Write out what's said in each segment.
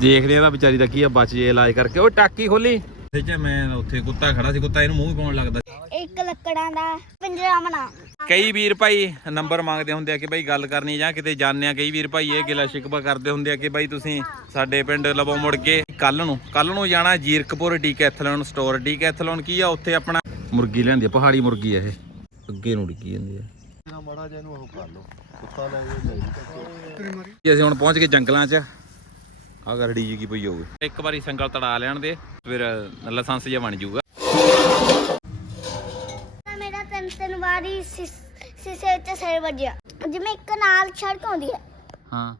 ਦੇਖਦੇ ਆ ਤਾਂ ਵਿਚਾਰੀ ਦਾ ਕੀ ਆ ਬਚ ਜੇ ਇਲਾਜ ਕਰਕੇ। ਉਹ ਟਾਕੀ ਖੋਲੀ। ਤੇ ਜੇ ਮੈਂ ਉੱਥੇ ਕੁੱਤਾ ਖੜਾ ਸੀ ਕੁੱਤਾ ਇਹਨੂੰ ਮੂੰਹ ਹੀ ਪਾਉਣ ਲੱਗਦਾ ਇੱਕ ਲੱਕੜਾਂ ਦਾ ਪਿੰਜਰਾ ਬਣਾ। ਕਈ ਵੀਰ ਭਾਈ ਨੰਬਰ ਮੰਗਦੇ ਹੁੰਦੇ ਆ ਕਿ ਭਾਈ ਗੱਲ ਕਰਨੀ ਜਾਂ ਕਿਤੇ ਜਾਣਦੇ ਆ। ਕਈ ਵੀਰ ਭਾਈ ਇਹ ਗਿਲਾ ਸ਼ਿਕਵਾ ਕਰਦੇ ਹੁੰਦੇ ਆ ਕਿ ਭਾਈ ਤੁਸੀਂ ਸਾਡੇ ਪਿੰਡ ਲਵੋ ਮੁੜ ਕੇ। ਕੱਲ ਨੂੰ ਕੱਲ ਨੂੰ ਜਾਣਾ ਜੀਰਕਪੁਰ ਡੀਕੈਥਲਨ ਸਟੋਰ। ਡੀਕੈਥਲਨ ਕੀ ਆ ਉੱਥੇ ਆਪਣਾ ਮੁਰਗੀ ਲੈਂਦੀ ਆ ਪਹਾੜੀ ਮੁਰਗੀ ਆ ਇਹ। ਅੱਗੇ ਨੂੰ ਡਿੱਗੀ ਜਾਂਦੀ ਆ। ਮਾੜਾ ਜਿਹਾ ਨੂੰ ਉਹ ਕਰ ਲਓ। ਕੁੱਤਾ ਲੈ ਜੇ ਲੈ ਜੀ। ਅਸੀਂ ਹੁਣ ਪਹੁੰਚ ਗਏ ਜੰਗਲਾਂ 'ਚ। ਆ ਗਰੜੀ ਜੀ ਕੀ ਪਈ ਹੋਵੇ? ਇੱਕ ਵਾਰੀ ਸੰਗਲ ਤੜਾ ਲੈਣ ਦੇ ਫਿਰ ਲਾਇਸੈਂਸ ਜਿਹਾ ਬਣ ਜਾਊਗਾ। ਮੇਰਾ ਤਿੰਨ ਤਿੰਨ ਵਾਰੀ ਸਿਸ- ਉੱਤੇ ਸਿਰ ਵੱਜਿਆ। ਜਿਵੇਂ ਇੱਕ ਨਾਲ ਸੜਕ ਆਉਂਦੀ ਹੈ ਹਾਂ।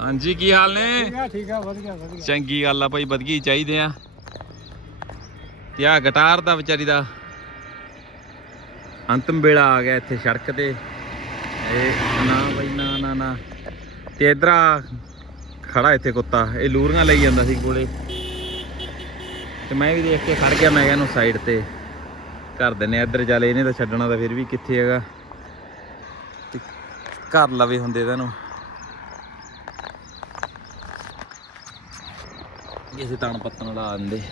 ਹਾਂਜੀ ਕੀ ਹਾਲ ਨੇ? ਠੀਕ ਆ ਵਧੀਆ ਵਧੀਆ। ਚੰਗੀ ਗੱਲ ਆ ਭਾਈ ਵਧੀਆ ਚਾਹੀਦੇ ਆ। ਤੇ ਆ ਗਿਟਾਰ ਦਾ ਵਿਚਾਰੀ ਦਾ ਅੰਤਮ ਵੇਲਾ ਆ ਗਿਆ ਇੱਥੇ ਸੜਕ ਤੇ। ਇਹ ਨਾ ਬਈ ਨਾ ਨਾ ਨਾ। ਤੇ ਇਧਰ ਆ ਖੜਾ ਇੱਥੇ ਕੁੱਤਾ। ਇਹ ਲੂਰੀਆਂ ਲਈ ਜਾਂਦਾ ਸੀ ਕੋਲੇ। ਤੇ ਮੈਂ ਵੀ ਦੇਖ ਕੇ ਖੜ ਗਿਆ, ਮੈਂ ਕਿਹਾ ਇਹਨੂੰ ਸਾਈਡ ਤੇ ਕਰ ਦਿੰਨੇ ਆ ਇੱਧਰ ਚੱਲ, ਇਹਨੇ ਤਾਂ ਛੱਡਣਾ ਤਾਂ ਫਿਰ ਵੀ ਕਿੱਥੇ ਹੈਗਾ। ਤੇ ਘਰ ਲਵੇ ਹੁੰਦੇ ਤਾਂ ਇਹਨੂੰ। ਕਿਸੇ ਤਣ ਪੱਤਨ ਲਾ ਦਿੰਦੇ।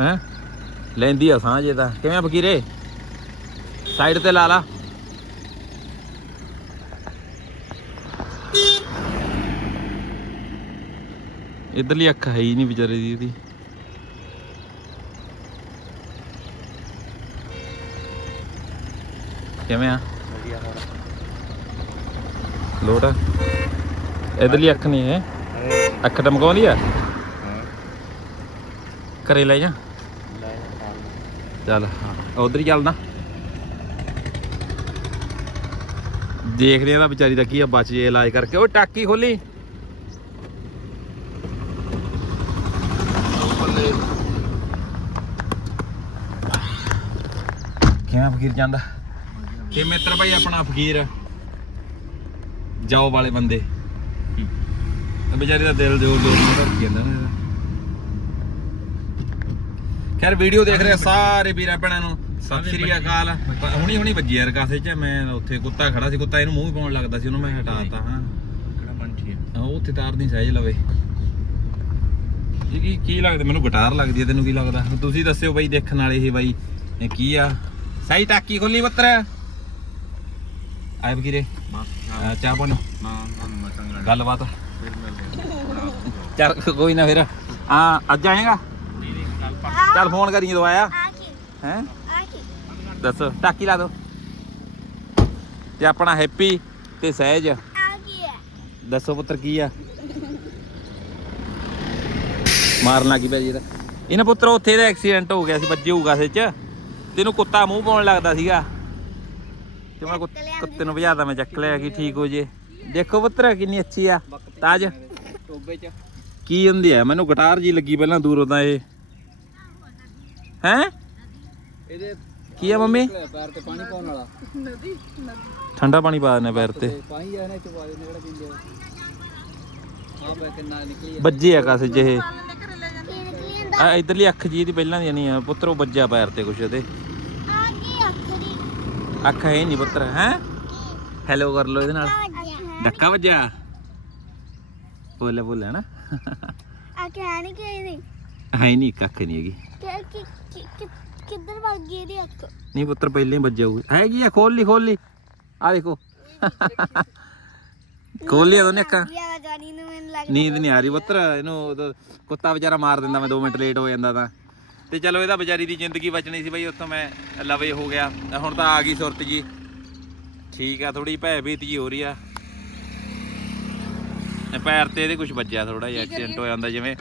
ਹੈ? ਲੈਂਦੀ ਆ ਸਾਂਝ ਤਾਂ। ਕਿਵੇਂ ਆ ਫਕੀਰੇ? ਸਾਈਡ ਤੇ ਲਾ ਲਾ। ਇਧਰਲੀ ਅੱਖ ਹੈ ਹੀ ਨਹੀਂ ਵਿਚਾਰੇ ਦੀ ਇਹਦੀ। ਕਿਵੇਂ ਆ? ਲੋਟ ਇਧਰਲੀ ਅੱਖ ਨਹੀਂ ਹੈ। ਅੱਖ ਟਮਕਾਉਂਦੀ ਆ? ਘਰੇ ਲੈ ਜਾ। ਚੱਲ, ਉਧਰ ਹੀ ਚੱਲਦਾ। ਦੇਖਦੇ ਆ ਤਾਂ ਵਿਚਾਰੀ ਦਾ ਕੀ ਆ, ਬਚ ਜੇ ਇਲਾਜ ਕਰਕੇ। ਉਹ ਟਾਕੀ ਖੋਲੀ। ਕਿਵੇਂ ਫਕੀਰ ਜਾਂਦਾ? ਤੇ ਮਿੱਤਰ ਭਾਈ, ਆਪਣਾ ਫਕੀਰ। ਜਾਓ ਵਾਲੇ ਬੰਦੇ। ਤੇ ਦਾ ਦਿਲ ਜੋਰ ਜੋਰ ਨਾਲ ਧੜਕੀ ਜਾਂਦਾ ਨਾ ਇਹਦਾ। ਖੈਰ ਵੀਡੀਓ ਦੇਖ ਰਹੇ ਸਾਰੇ ਵੀਰਾਂ ਭੈਣਾਂ ਨੂੰ। ਸਤਿ ਸ਼੍ਰੀ ਅਕਾਲ। ਹੁਣੀ ਹੁਣੀ ਵੱਜੀ ਯਾਰ ਕਾਸੇ ਚ। ਮੈਂ ਉੱਥੇ ਕੁੱਤਾ ਖੜਾ ਸੀ ਕੁੱਤਾ ਇਹਨੂੰ ਮੂੰਹ ਪਾਉਣ ਲੱਗਦਾ ਸੀ ਉਹਨੂੰ ਮੈਂ ਹਟਾਤਾ ਹਾਂ। ਕਿਹੜਾ ਪੰਛੀ ਹਾਂ, ਉਹ ਉੱਥੇ ਤਾਰ ਨਹੀਂ ਸਹਿਜ ਲਵੇ। ਇਹ ਕੀ ਲੱਗਦਾ? ਮੈਨੂੰ ਗਿਟਾਰ ਲੱਗਦੀ ਹੈ ਤੈਨੂੰ ਕੀ ਲੱਗਦਾ? ਤੁਸੀਂ ਦੱਸਿਓ ਬਾਈ ਦੇਖਣ ਵਾਲੇ ਇਹ ਬਾਈ ਇਹ ਕੀ ਆ? ਸਹੀ ਟਾਕੀ ਖੋਲੀ ਬੱਤਰ ਆਏ ਬਗੀਰੇ ਅਹ ਚਾਹ ਪਾਣੀ। ਗੱਲਬਾਤ। ਫਿਰ ਮਿਲਦੇ ਚੱਲ ਕੋਈ ਨਾ ਫਿਰ। ਹਾਂ ਅੱਜ ਆਏਗਾ? ਚੱਲ ਫੋਨ ਕਰੀ ਜਦੋਂ ਆਇਆ। ਹੈ? ਦੱਸੋ ਟਾਕੀ ਲਾ ਦੋ। ਤੇ ਆਪਣਾ ਹੈਪੀ ਤੇ ਸਹਿਜ। ਆ ਕੀ ਹੈ ਦੱਸੋ ਪੁੱਤਰ ਕੀ ਆ? ਮਾਰਨ ਲੱਗੀ ਪਿਆ ਜੀ ਇਹਦਾ ਇਹਨਾਂ ਪੁੱਤਰ ਉੱਥੇ ਦਾ ਐਕਸੀਡੈਂਟ ਹੋ ਗਿਆ ਸੀ ਵੱਜੇ ਹੋਊਗਾ ਸੇ ਚ। ਤੈਨੂੰ ਕੁੱਤਾ ਮੂੰਹ ਪਾਉਣ ਲੱਗਦਾ ਸੀਗਾ। ਤੇ ਮੈਂ ਕੁੱਤ- ਕੁੱਤੇ ਨੂੰ ਭਜਾਦਾ ਮੈਂ ਚੱਕ ਲਿਆ ਕਿ ਠੀਕ ਹੋ ਜੇ। ਦੇਖੋ ਪੁੱਤਰ ਕਿੰਨੀ ਅੱਛੀ ਆ। ਤਾਜ। ਟੋਬੇ ਚ। ਕੀ ਹੁੰਦੀ ਆ? ਮੈਨੂੰ ਗਿਟਾਰ ਜੀ ਲੱਗੀ ਪਹਿਲਾਂ ਦੂਰੋਂ ਤਾਂ ਇਹ। ਹੈ? ਇਹਦੇ ਕੀ ਆ ਮੰਮੀ? ਪੈਰ ਤੇ ਪਾਣੀ ਪਾਉਣ ਵਾਲਾ। ਠੰਡਾ ਪਾਣੀ ਪਾ ਦਿੰਦੇ ਪੈਰ ਤੇ। ਪਾਣੀ ਆ ਨਾ ਚ ਪਾ ਦੇ ਕਿਹੜਾ ਪੀਂਦੇ ਆ ਪੈ ਕਿੰਨਾ ਨਿਕਲੀ ਵੱਜੇ ਆ ਕਾਸੇ ਜਿਹੇ ਆ। ਇਧਰਲੀ ਅੱਖ ਜੀ ਦੀ ਪਹਿਲਾਂ ਦੀ ਨਹੀਂ ਆ ਪੁੱਤਰ ਉਹ ਵੱਜਿਆ ਪੈਰ ਤੇ ਕੁਛ ਉਹਦੇ ਆ ਕੀ ਅੱਖਰੀ ਅੱਖ ਹੈ ਨਹੀਂ ਪੁੱਤਰ ਹੈ? ਹੈਲੋ ਕਰ ਲੋ ਇਹਦੇ ਨਾਲ। ਧੱਕਾ ਵੱਜਿਆ। ਬੋਲੇ ਬੋਲੇ ਨਾ ਆ ਕੀ ਹੈ ਨਹੀਂ ਕਿ ਨਹੀਂ ਹੈ ਨਹੀਂ ਇੱਕ ਅੱਖ ਨਹੀਂ ਹੈਗੀ। ਕਿ ਕਿ ਕਿ- ਕਿ- ਕਿੱਧਰ ਭੱਜ ਗਈ ਇਹਦੀ ਅੱਖ? ਨਹੀਂ ਪੁੱਤਰ ਪਹਿਲੇ ਹੀ ਵੱਜਿਆ ਹੋਊ। ਹੈਗੀ ਆ ਖੋਲ ਲਈ ਖੋਲ ਲਈ। ਆ ਦੇਖੋ। ਖੋਲ ਲਿਆ ਦੋਨੇ ਅੱਖਾਂ। ਯਾਰ ਜਾਨੀ ਨੂੰ ਮੈਨੂੰ ਲੱਗ ਨੀਂਦ ਨਹੀਂ ਆ ਰਹੀ ਪੁੱਤਰ ਇਹਨੂੰ ਉਦੋਂ ਕੁੱਤਾ ਵਿਚਾਰਾ ਮਾਰ ਦਿੰਦਾ ਮੈਂ 2 ਮਿੰਟ ਲੇਟ ਹੋ ਜਾਂਦਾ ਤਾਂ। ਤੇ ਚਲੋ ਇਹਦਾ ਵਿਚਾਰੀ ਦੀ ਜ਼ਿੰਦਗੀ ਬਚਣੀ ਸੀ ਬਈ ਉੱਥੋਂ ਮੈਂ ਲਵੇ ਹੋ ਗਿਆ। ਤਾਂ ਹੁਣ ਤਾਂ ਆ ਗਈ ਸੁਰਤ ਜੀ। ਠੀਕ ਆ ਥੋੜੀ ਭੈ ਭੀਤ ਜੀ ਹੋ ਰਹੀ ਆ। ਇਹ ਪੈਰ ਤੇ ਇਹਦੇ ਕੁਝ ਵੱਜਿਆ ਥੋੜਾ ਜਿਹਾ ਐਕਸੀਡੈਂਟ ਹੋ ਜਾਂਦਾ ਜਿਵੇਂ।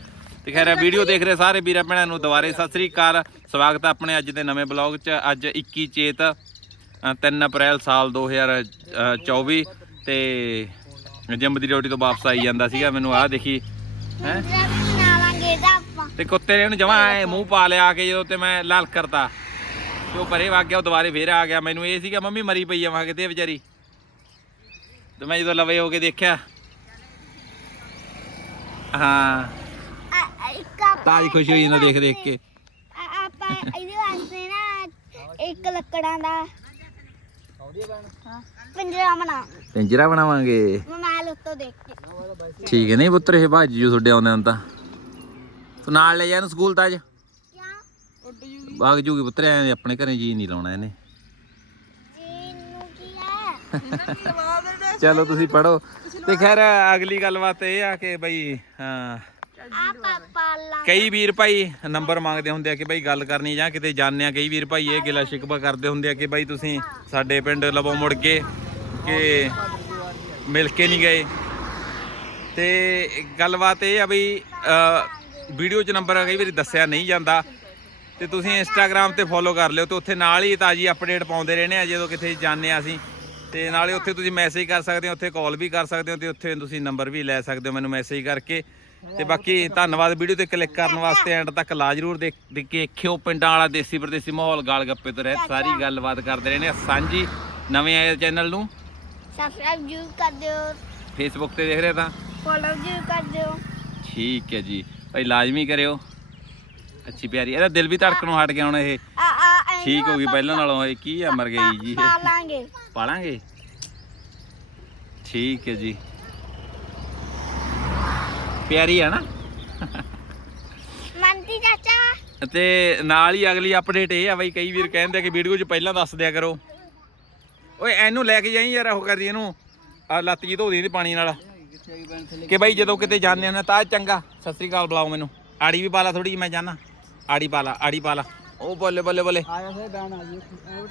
ਤੇ ਖੈਰ ਵੀਡੀਓ ਦੇਖ ਰਹੇ ਸਾਰੇ ਵੀਰਾਂ ਭੈਣਾਂ ਨੂੰ ਦੁਬਾਰੇ। ਸਤਿ ਸ੍ਰੀ ਅਕਾਲ ਸਵਾਗਤ ਹੈ ਆਪਣੇ ਅੱਜ ਦੇ ਨਵੇਂ ਬਲੌਗ 'ਚ। ਅੱਜ 21 ਚੇਤ ਅ, 3 ਅਪ੍ਰੈਲ ਸਾਲ 2024 ਤੇ ਜਿੰਮ ਦੀ ਰੋਟੀ ਤੋਂ ਵਾਪਸ ਆਈ ਜਾਂਦਾ ਸੀਗਾ। ਮੈਨੂੰ ਆਹ ਦੇਖੀ ਹੈ? ਪਿੰਜਰਾ ਤੇ ਕੁੱਤੇ ਨੇ ਇਹਨੂੰ ਜਮਾ ਮੂੰਹ ਪਾ ਲਿਆ ਆ ਕੇ ਜਦੋਂ ਤੇ ਮੈਂ ਲਾਲ ਕਰਤਾ। ਤੇ ਉਹ ਪਰੇ ਵਗ ਗਿਆ ਉਹ ਦੁਬਾਰੇ ਫੇਰ ਆ ਗਿਆ। ਮੈਨੂੰ ਇਹ ਸੀਗਾ ਮੰਮੀ ਮਰੀ ਪਈ ਆਵਾਂ ਕਿਤੇ ਵਿਚਾਰੀ? ਤੇ ਮੈਂ ਜਦੋਂ ਲਵੇ ਹੋ ਕੇ ਦੇਖਿਆ ਹਾਂ। ਤਾਜ ਖੁਸ਼ ਹੋਈ ਜਾਂਦਾ ਦੇਖ ਦੇਖ ਕੇ। ਆ- ਆਪਾਂ ਇਹਦੇ ਵਾਸਤੇ ਨਾ ਇੱਕ ਲੱਕੜਾਂ ਦਾ ਪਿੰਜਰਾ ਬਣਾ ਪਿੰਜਰਾ ਬਣਾਵਾਂਗੇ। ਮੋਬਾਈਲ ਉੱਤੋਂ ਦੇਖ ਕੇ। ਠੀਕ ਹੈ ਨਹੀਂ ਪੁੱਤਰ ਇਹ ਭਾਜੀ ਜੋ ਤੁਹਾਡੇ ਆਉਂਦੇ ਹਨ ਤਾਂ। ਤੂੰ ਨਾਲ ਲੈ ਜਾ ਇਹਨੂੰ ਸਕੂਲ ਤਾਂ ਅੱਜ ਕਿਆ ਉੱਡ ਜੂਗੀ ਪੁੱਤਰ ਐ ਆਪਣੇ ਘਰੇ ਜੀ ਨਹੀਂ ਲਾਉਣਾ ਇਹਨੇ। ਜੀ ਨੂੰ ਕੀ ਹੈ? ਚਲੋ ਤੁਸੀਂ ਪੜੋ ਤੇ ਖੈਰ ਅਗਲੀ ਗੱਲਬਾਤ ਇਹ ਆ ਕਿ ਬਈ ਹਾਂ ਆ ਪਾਪਾ ਲਾ ਕਈ ਵੀਰ ਭਾਈ ਨੰਬਰ ਮੰਗਦੇ ਹੁੰਦੇ ਆ ਕਿ ਬਈ ਗੱਲ ਕਰਨੀ ਜਾਂ ਕਿਤੇ ਜਾਣਦੇ ਆ। ਕਈ ਵੀਰ ਭਾਈ ਇਹ ਗਿਲਾ ਸ਼ਿਕਵਾ ਕਰਦੇ ਹੁੰਦੇ ਆ ਕਿ ਬਈ ਤੁਸੀਂ ਸਾਡੇ ਪਿੰਡ ਲਵੋ ਮੁੜ ਕੇ ਕਿ ਮਿਲ ਕੇ ਨਹੀਂ ਗਏ। ਤੇ ਗੱਲਬਾਤ ਇਹ ਆ ਬਈ ਵੀਡੀਓ 'ਚ ਨੰਬਰ ਕਈ ਵਾਰੀ ਦੱਸਿਆ ਨਹੀਂ ਜਾਂਦਾ। ਤੇ ਤੁਸੀਂ ਇੰਸਟਾਗ੍ਰam ਤੇ ਫੋਲੋ ਕਰ ਲਿਓ ਤੇ ਉੱਥੇ ਨਾਲ ਹੀ ਤਾਜੀ ਅਪਡੇਟ ਪਾਉਂਦੇ ਰਹਿੰਦੇ ਆ ਜਦੋਂ ਕਿਤੇ ਜਾਂਦੇ ਆ ਅਸੀਂ। ਤੇ ਨਾਲੇ ਉੱਥੇ ਤੁਸੀਂ ਮੈਸੇਜ ਕਰ ਸਕਦੇ ਹੋ, ਉੱਥੇ ਕਾਲ ਵੀ ਕਰ ਸਕਦੇ ਹੋ ਤੇ ਉੱਥੇ ਤੁਸੀਂ ਨੰਬਰ ਵੀ ਲੈ ਸਕਦੇ ਹੋ ਮੈਨੂੰ ਮੈਸੇਜ ਕਰਕੇ। ਤੇ ਬਾਕੀ ਧੰਨਵਾਦ ਵੀਡੀਓ ਤੇ ਕਲਿੱਕ ਕਰਨ ਵਾਸਤੇ ਐਂਡ ਤੱਕ ਲਾ ਜਰੂਰ ਦੇਖਿਓ ਪਿੰਡਾਂ ਵਾਲਾ ਦੇਸੀ ਪ੍ਰਦੇਸੀ ਮਾਹੌਲ ਗਾਲ ਗੱਪੇ ਤੋਂ ਰਹਿਤ ਸਾਰੀ ਗੱਲਬਾਤ ਕਰਦੇ ਰਹਿੰਦੇ ਸਾਂਝੀ ਨਵੇਂ ਆਏ ਚੈਨਲ ਨੂੰ। ਸਬਸਕ੍ਰਾਈਬ ਜੂ ਕਰ ਦਿਓ। ਫੇਸਬੁੱਕ ਤੇ ਦੇਖ ਰਹੇ ਤਾਂ? ਫੋਲੋ ਜੂ ਕਰ ਦਿਓ। ਠੀਕ ਹੈ ਜੀ। ਭਾਈ ਲਾਜ਼ਮੀ ਕਰਿਓ। ਅੱਛੀ ਪਿਆਰੀ। ਇਹਦਾ ਦਿਲ ਵੀ ਧੜਕਣੋਂ ਹਟ ਗਿਆ ਹੁਣ ਇਹ। ਠੀਕ ਹੋ ਗਈ। ਪਹਿਲਾਂ ਨਾਲੋਂ ਇਹ ਕੀ ਆ ਮਰ ਗਈ ਜੀ ਪਾ ਇਹ ਲਾਂਗੇ। ਪਾਲਾਂਗੇ। ਠੀਕ ਹੈ ਜੀ। ਪਿਆਰੀ ਆ ਨਾ। ਮੰਤੀ ਚਾਚਾ। ਤੇ ਨਾਲ ਹੀ ਅਗਲੀ ਅਪਡੇਟ ਇਹ ਆ ਬਈ ਕਈ ਵੀਰ ਕਹਿੰਦੇ ਆ ਕਿ ਵੀਡੀਓ 'ਚ ਪਹਿਲਾਂ ਦੱਸ ਦਿਆ ਕਰੋ। ਓਏ ਇਹਨੂੰ ਲੈ ਕੇ ਜਾਈ ਯਾਰ ਉਹ ਕਰਦੀ ਇਹਨੂੰ। ਆ ਲੱਤ ਜੀ ਧੋਦੀ ਇਹਦੇ ਪਾਣੀ ਨਾਲ। ਕਿ ਬਈ ਜਦੋਂ ਕਿਤੇ ਜਾਂਦੇ ਆ ਨਾ ਤਾਂ ਚੰਗਾ। ਸਤਿ ਸ੍ਰੀ ਅਕਾਲ ਬੁਲਾਓ ਮੈਨੂੰ। ਆੜੀ ਵੀ ਪਾ ਲਾ ਥੋੜੀ ਮੈਂ ਜਾਣਾ ਆੜੀ ਪਾ ਲਾ ਆੜੀ ਪਾ ਲਾ। ਉਹ ਬੱਲੇ ਬੱਲੇ ਬੱਲੇ।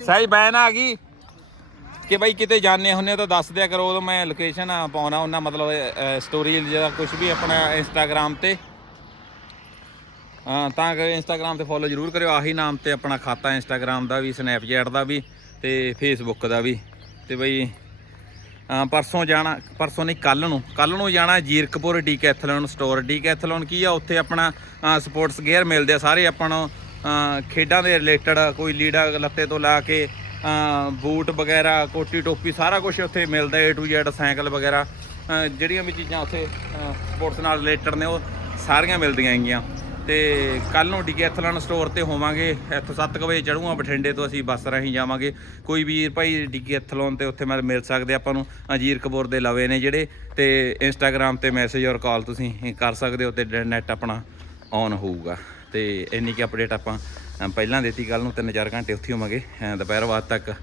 ਸਹੀ ਬੈਨ ਆ ਗਈ। ਕਿ ਬਈ ਕਿਤੇ ਜਾਣੇ ਹੁੰਨੇ ਤਾਂ ਦੱਸ ਦਿਆ ਕਰੋ, ਉਦੋਂ ਮੈਂ ਲੋਕੇਸ਼ਨ ਪਾਉਣਾ, ਉਹਨਾਂ ਮਤਲਬ ਸਟੋਰੀ ਜਾਂ ਕੁਝ ਵੀ ਆਪਣਾ ਇੰਸਟਾਗ੍ਰam ਤੇ। ਤਾਂ ਕਿ ਇੰਸਟਾਗ੍ਰam ਤੇ ਫੋਲੋ ਜਰੂਰ ਕਰਿਓ, ਆਹੀ ਨਾਮ ਤੇ ਆਪਣਾ ਖਾਤਾ ਇੰਸਟਾਗ੍ਰam ਦਾ ਵੀ ਸਨੈਪਚੈਟ ਦਾ ਵੀ, ਤੇ ਫੇਸਬੁੱਕ ਦਾ ਵੀ। ਤੇ ਬਈ ਪਰਸੋਂ ਜਾਣਾ, ਪਰਸੋਂ ਨਹੀਂ ਕੱਲ ਨੂੰ ਕੱਲ ਨੂੰ ਜਾਣਾ ਜੀਰਕਪੁਰ ਡੀਕੈਥਲਨ ਸਟੋਰ ਡੀਕੈਥਲਨ ਕੀ ਆ, ਉੱਥੇ ਆਪਣਾ ਸਪੋਰਟਸ ਗੇਅਰ ਮਿਲਦੇ ਆ ਸਾਰੇ ਆਪਾਂ ਨੂੰ। ਖੇਡਾਂ ਦੇ ਰਿਲੇਟਡ ਕੋਈ ਲੀੜਾ ਲੱਤੇ ਤੋਂ ਲਾ ਕੇ ਬੂਟ ਵਗੈਰਾ, ਕੋਟੀ ਟੋਪੀ, ਸਾਰਾ ਕੁਝ ਉੱਥੇ ਮਿਲਦਾ ਏ ਟੂ ਜ਼ੈਡ ਸਾਈਕਲ ਵਗੈਰਾ। ਜਿਹੜੀਆਂ ਵੀ ਚੀਜ਼ਾਂ ਉੱਥੇ ਸਪੋਰਟਸ ਨਾਲ ਰਿਲੇਟਡ ਨੇ, ਉਹ ਸਾਰੀਆਂ ਮਿਲਦੀਆਂ ਹੈਗੀਆਂ। ਤੇ ਕੱਲ ਨੂੰ ਡੀਕੈਥਲਨ ਸਟੋਰ ਤੇ ਹੋਵਾਂਗੇ। ਇੱਥੋਂ 7 ਵਜੇ ਚੜੂਗਾ ਬਠਿੰਡੇ ਤੋਂ ਅਸੀਂ ਬੱਸ ਰਾਹੀਂ ਜਾਵਾਂਗੇ। ਕੋਈ ਵੀਰ ਭਾਈ ਡੀਕੈਥਲਨ ਤੇ ਉੱਥੇ ਮੈਂ ਮਿਲ ਸਕਦੇ ਆਪਾਂ ਨੂੰ ਅਜੀਰ ਕਪੂਰ ਦੇ ਲਵੇ ਨੇ ਜਿਹੜੇ। ਤੇ ਇੰਸਟਾਗ੍ਰam ਤੇ ਮੈਸੇਜ ਔਰ ਕਾਲ ਤੁਸੀਂ ਕਰ ਸਕਦੇ ਹੋ ਤੇ ਨੈਟ ਆਪਣਾ ਔਨ ਹੋਊਗਾ। ਤੇ ਇੰਨੀ ਕੀ ਅਪਡੇਟ ਆਪਾਂ ਪਹਿਲਾਂ ਦਿੱਤੀ ਕੱਲ ਨੂੰ 3-4 ਘੰਟੇ ਉੱਥੇ ਹੋਵਾਂਗੇ ਦੁਪਹਿਰ ਬਾਅਦ ਤੱਕ।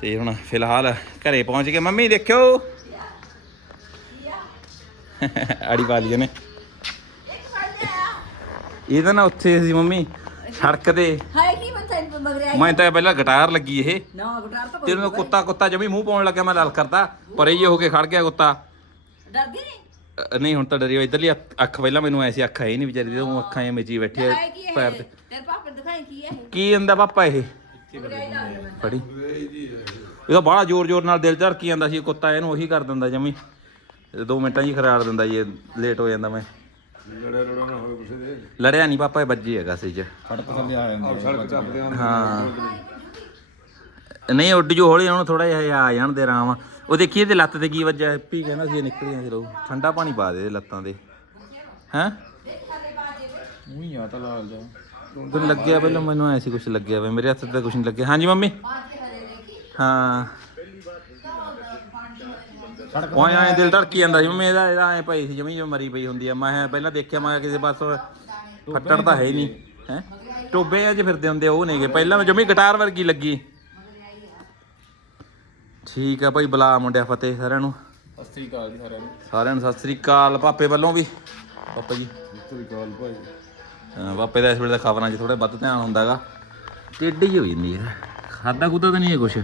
ਤੇ ਹੁਣ ਫਿਲਹਾਲ ਘਰੇ ਪਹੁੰਚ ਗਏ। ਮੰਮੀ ਦੇਖਿਓ। ਆੜੀ ਵਾਲੀ ਨੇ। ਇਹਦਾ ਨਾ ਉੱਥੇ ਸੀ ਮੰਮੀ ਸੜਕ ਤੇ। ਮਗਰਿਆ ਮੈਂ ਤਾਂ ਪਹਿਲਾਂ ਗਿਟਾਰ ਲੱਗੀ ਇਹ। ਨਾ ਗੁਟਾਰ ਤਾਂ ਤੇ ਕੁੱਤਾ ਕੁੱਤਾ ਜਮੀ ਮੂੰਹ ਪਾਉਣ ਲੱਗਿਆ ਮੈਂ ਲਲ ਕਰਤਾ ਪਰ ਇਹ ਹੋ ਕੇ ਖੜ ਗਿਆ ਕੁੱਤਾ। ਡਰਦੀ ਨਹੀਂ ਅ, ਨਹੀਂ ਹੁਣ ਤਾਂ ਡਰੀ ਹੋਈ। ਇਧਰਲੀ ਅੱਖ ਪਹਿਲਾਂ ਮੈਨੂੰ ਐਸੀ ਅੱਖ ਹੀ ਨਹੀਂ ਵਿਚਾਰੀ ਦੀ ਉਹ ਅੱਖਾਂ ਐ ਮੇਚੀ ਬੈਠੀ ਹੈ ਕੀ ਹੈ ਪੈਰ ਤੇ। ਤੇਰੇ ਪਾਪਾ ਨੇ ਦਿਖਾਈ ਕੀ ਹੈ ਕੀ ਹੁੰਦਾ ਪਾਪਾ ਇਹ? ਫੜੀ। ਇਹਦਾ ਬੜਾ ਜ਼ੋਰ ਜ਼ੋਰ ਨਾਲ ਦਿਲ ਧੜਕੀ ਜਾਂਦਾ ਸੀ ਇਹ ਕੁੱਤਾ ਇਹਨੂੰ ਉਹੀ ਕਰ ਦਿੰਦਾ ਜਮੀ। 2 ਮਿੰਟਾਂ 'ਚ ਹੀ ਖਰਾੜ ਦਿੰਦਾ ਜੀ ਲੇਟ ਹੋ ਜਾਂਦਾ ਮੈਂ। ਲੜਿਆ ਨਹੀਂ ਪਾਪਾ ਇਹ ਵੱਜੀ ਹੈਗਾ ਸੀ ਚ। ਸੜਕ ਥੱਲੇ ਆ ਜਾਂਦੇ ਆ। ਹਾਂ। ਨਹੀਂ ਉੱਡ ਜੋ ਹੌਲੀ ਉਹਨੂੰ ਥੋੜਾ ਜਿਹਾ ਆ ਜਾਣ ਦੇ ਆਰਾਮ। ਉਹ ਦੇਖੀ ਇਹਦੇ ਲੱਤ ਤੇ ਕੀ ਵੱਜਿਆ ਹੈਪੀ ਕਹਿੰਦਾ ਸੀ ਇਹ ਨਿਕਲ ਜਾਂਦੀ ਰਹੂ। ਠੰਡਾ ਪਾਣੀ ਪਾ ਦੇ ਇਹਦੇ ਲੱਤਾਂ ਦੇ ਹੈਂ? ਉਹੀ ਆ ਤਾਂ ਲਾਲ ਜਾ ਤੈਨੂੰ ਲੱਗਿਆ ਪਹਿਲਾਂ ਮੈਨੂੰ ਐ ਕੁਝ ਲੱਗਿਆ ਵੇ ਮੇਰੇ ਹੱਥ ਤੇ ਕੁਝ ਨਹੀਂ ਲੱਗਿਆ। ਹਾਂਜੀ ਮੰਮੀ? ਹਾਂ। ਉਹ ਐ ਦਿਲ ਧੜਕੀ ਜਾਂਦਾ ਸੀ। ਮੰਮੀ ਇਹਦਾ ਇਹਦਾ ਐ ਪਈ ਸੀ ਜਮੀ ਜਿਵੇਂ ਮਰੀ ਪਈ ਹੁੰਦੀ ਆ। ਮੈਂ ਕਿਹਾ ਪਹਿਲਾਂ ਦੇਖਿਆ ਮੈਂ ਕਿਹਾ ਕਿਸੇ ਪਾਸੋਂ ਫੱਟੜ ਤਾਂ ਹੈ ਹੀ ਨਹੀਂ। ਹੈ? ਟੋਬੇ ਅਜੇ ਫਿਰਦੇ ਹੁੰਦੇ ਆ, ਉਹ ਨੇਗੇ। ਪਹਿਲਾਂ ਮੈਂ ਜਮੀ ਗਿਟਾਰ ਵਰਗੀ ਲੱਗੀ। ਠੀਕ ਆ ਭਾਈ ਬੁਲਾ ਮੁੰਡਿਆ ਫਤਿਹ ਸਾਰਿਆਂ ਨੂੰ। ਸਤਿ ਸ੍ਰੀ ਅਕਾਲ ਜੀ ਸਾਰਿਆਂ ਨੂੰ। ਸਾਰਿਆਂ ਨੂੰ ਸਤਿ ਸ੍ਰੀ ਅਕਾਲ ਪਾਪੇ ਵੱਲੋਂ ਵੀ। ਪਾਪਾ ਜੀ। ਸਤਿ ਸ੍ਰੀ ਅਕਾਲ ਭਾਈ। ਹਾਂ, ਪਾਪੇ ਦਾ ਇਸ ਵੇਲੇ ਦਾ ਖਬਰਾਂ 'ਚ ਥੋੜਾ ਵੱਧ ਧਿਆਨ ਹੁੰਦਾਗਾ। ਜਿਹੀ ਹੋ ਜਾਂਦੀ ਹੈ ਖਾਦਾ ਖੁਦਾ ਤਾਂ ਨਹੀਂ ਹੈ ਕੁਛ?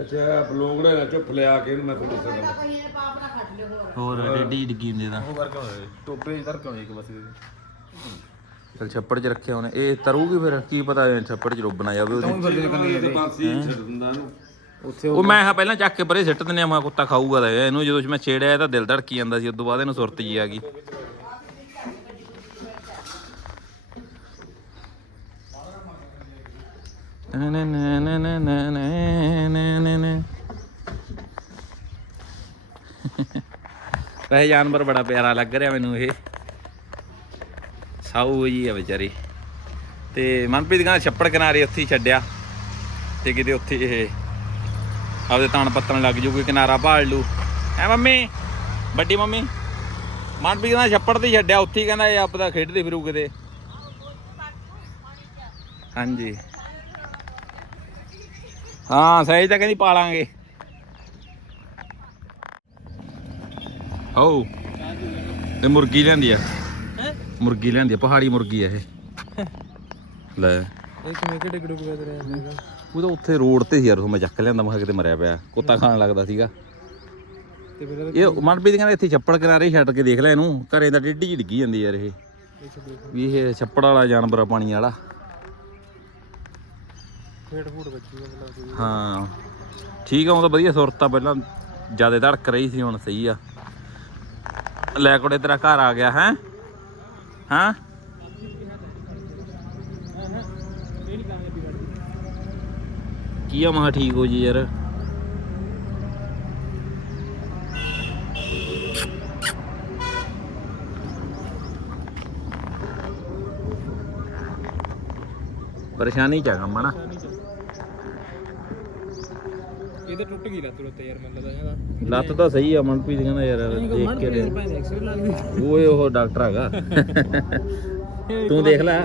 ਅੱਛਾ ਬਲੌਗ ਨਾ ਚੁੱਪ ਲਿਆ ਕੇ ਇਹਨੂੰ ਮੈਂ ਤੁਹਾਨੂੰ ਦੱਸਦਾ ਹੋਰ ਟੇਢੀ ਡਿੱਗੀ ਹੁੰਦੀ ਦਾ ਉਹ ਕਰਕੇ ਹੋਇਆ ਟੋਪੇ ਇਧਰ ਕਿਉਂ ਇੱਕ ਬਸ ਚੱਲ ਛੱਪੜ 'ਚ ਰੱਖਿਆ ਉਹਨੇ ਇਹ ਤਰੂਗੀ ਫਿਰ ਕੀ ਪਤਾ ਛੱਪੜ 'ਚ ਰੁੱਬ ਨਾ ਜਾਵੇ ਉਹਦੀ। ਉਹ ਮੈਂ ਹਾਂ ਪਹਿਲਾਂ ਚੱਕ ਕੇ ਪਰੇ ਸਿੱਟ ਦਿੰਨੇ ਆ ਮਾ ਕੁੱਤਾ ਖਾਊਗਾ ਤਾਂ ਇਹਨੂੰ ਜਦੋਂ ਮੈਂ ਛੇੜਿਆ ਤਾਂ ਦਿਲ ਧੜਕੀ ਜਾਂਦਾ ਸੀ ਉਦੋਂ ਬਾਅਦ ਇਹਨੂੰ ਸੁਰਤ ਜੀ ਆ ਗਈ। ਨਾ ਨਾ ਨਾ ਨਾ ਨਾ ਨਾ ਨਾ। ਵੈਸੇ ਜਾਨਵਰ ਬੜਾ ਪਿਆਰਾ ਲੱਗ ਰਿਹਾ ਮੈਨੂੰ ਇਹ। ਸਾਊ ਜੀ ਆ ਵਿਚਾਰੀ। ਤੇ ਮਨਪ੍ਰੀਤ ਕਹਿੰਦਾ ਛੱਪੜ ਕਿਨਾਰੇ ਉੱਥੇ ਛੱਡਿਆ। ਤੇ ਕਿਤੇ ਉੱਥੇ ਇਹ ਆਪਦੇ ਤਣ ਪੱਤਣ ਲੱਗ ਜੂਗੀ ਕਿਨਾਰਾ ਭਾਲ ਲੂ। ਐ ਮੰਮੀ? ਵੱਡੀ ਮੰਮੀ? ਮਨਪ੍ਰੀਤ ਕਹਿੰਦਾ ਛੱਪੜ ਤੇ ਛੱਡਿਆ, ਉੱਥੇ ਕਹਿੰਦਾ ਇਹ ਆਪਦਾ ਖੇਡਦੇ ਫਿਰੂ ਕਿਤੇ। ਹਾਂਜੀ। ਹਾਂ, ਸਹੀ ਤਾਂ ਕਹਿੰਦੀ ਪਾਲਾਂਗੇ। ਓ ਤੇ ਮੁਰਗੀ ਲਿਆਂਦੀ ਆ। ਹੈ ਮੁਰਗੀ ਲਿਆਂਦੀ ਆ ਪਹਾੜੀ ਮੁਰਗੀ ਆ ਇਹ। ਲੈ। ਇਹ ਕਿਵੇਂ ਕਿਹੜੇ ਗੜੂ ਗਵੇ ਤੇ ਰਿਹਾ ਉਹ ਤਾਂ ਉੱਥੇ ਰੋਡ ਤੇ ਸੀ ਯਾਰ ਉਹ ਮੈਂ ਚੱਕ ਲਿਆਂਦਾ ਮੈਂ ਕਿਤੇ ਮਰਿਆ ਪਿਆ। ਕੁੱਤਾ ਖਾਣ ਲੱਗਦਾ ਸੀਗਾ। ਤੇ ਫਿਰ ਇਹ ਮਨਪ੍ਰੀਤ ਕਹਿੰਦਾ ਇੱਥੇ ਛੱਪੜ ਕਿਨਾਰੇ ਛੱਡ ਕੇ ਦੇਖ ਲੈ ਇਹਨੂੰ ਘਰੇ ਦਾ ਡਿੱਡੀ ਜਿਹੀ ਡਿੱਗੀ ਜਾਂਦੀ ਯਾਰ ਇਹ। ਵੀ ਇਹ ਛੱਪੜ ਵਾਲਾ ਜਾਨਵਰ ਆ ਪਾਣੀ ਵਾਲਾ। ਫੇੜ ਫੂੜ ਵੱਜੀ ਹਾਂ। ਠੀਕ ਆ ਉਹ ਤਾਂ ਵਧੀਆ ਸੁਰਤ ਆ ਪਹਿਲਾਂ ਜ਼ਿਆਦਾ ਧੜਕ ਰਹੀ ਸੀ ਹੁਣ ਸਹੀ ਆ। ਲੈ ਕੋੜੇ ਤੇਰਾ ਘਰ ਆ ਗਿਆ ਹੈ? ਹਾਂ? ਕੀ ਆ ਮਹਾ ਠੀਕ ਹੋ ਜੀ ਯਾਰ? ਪਰੇਸ਼ਾਨੀ ਚ ਆ ਕੰਮ ਨਾ ਇਹ ਤਾਂ ਟੁੱਟ ਗਈ ਲੱਤ ਰੁੱਤ ਯਾਰ ਮੈਨੂੰ ਲੱਗਦਾ ਇਹਦਾ। ਲੱਤ ਤਾਂ ਸਹੀ ਆ ਮਨਪ੍ਰੀਤ ਕਹਿੰਦਾ ਯਾਰ ਦੇਖ ਕੇ ਦੇ ਭਾਵੇਂ ਐਕਸਰੇ ਲੱਗਦੀ। ਓਏ ਉਹ ਡਾਕਟਰ ਹੈਗਾ। ਤੂੰ ਦੇਖ ਲੈ।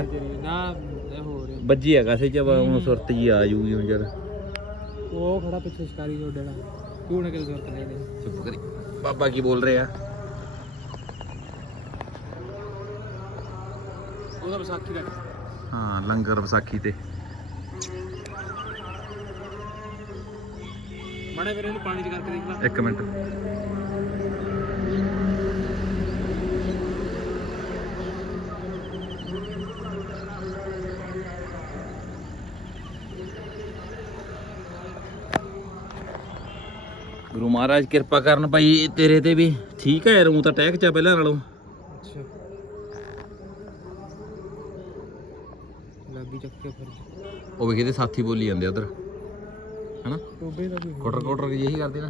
ਨਾ ਇਹ ਹੋ ਰਿਹਾ ਵੱਜੀ ਹੈਗਾ ਸੇ ਜਬ ਹੁਣ ਸੁਰਤ ਜੀ ਆ ਜੂਗੀ ਹੁਣ ਜਦ। ਉਹ ਖੜਾ ਪਿੱਛੇ ਸ਼ਿਕਾਰੀ ਰੋਡ ਵਾਲਾ ਤੂੰ ਨੇ ਕਿਤੇ ਜ਼ਰੂਰਤ ਨਹੀਂ ਦੇ। ਚੁੱਪ ਕਰੀ। ਬਾਬਾ ਕੀ ਬੋਲ ਰਹੇ? ਆ ਉਹਦਾ ਵਿਸਾਖੀ ਦਾ। ਹਾਂ ਲੰਗਰ ਵਿਸਾਖੀ ਤੇ। ਮਾੜੇ ਵੀਰੇ ਨੂੰ ਪਾਣੀ ਚ ਕਰਕੇ ਦੇਖ ਲੈ। ਇੱਕ ਮਿੰਟ। ਗੁਰੂ ਮਹਾਰਾਜ ਕਿਰਪਾ ਕਰਨ ਭਾਈ ਤੇਰੇ ਤੇ ਵੀ ਠੀਕ ਹੈ ਰੂ ਤਾਂ ਟੈਕ ਚ ਆ ਪਹਿਲਾਂ ਨਾਲੋਂ। ਅੱਛਾ। ਲੱਗੀ ਚੱਕੇ ਫਿਰ ਉਹ ਵੀ ਕਿਤੇ ਸਾਥੀ ਬੋਲੀ ਜਾਂਦੇ ਉਧਰ। ਹਨਾ? ਟੋਬੇ ਦਾ ਵੀ ਕੋਟਰ ਕੋਟਰ ਜਿਹੀ ਕਰਦੇ ਨਾ।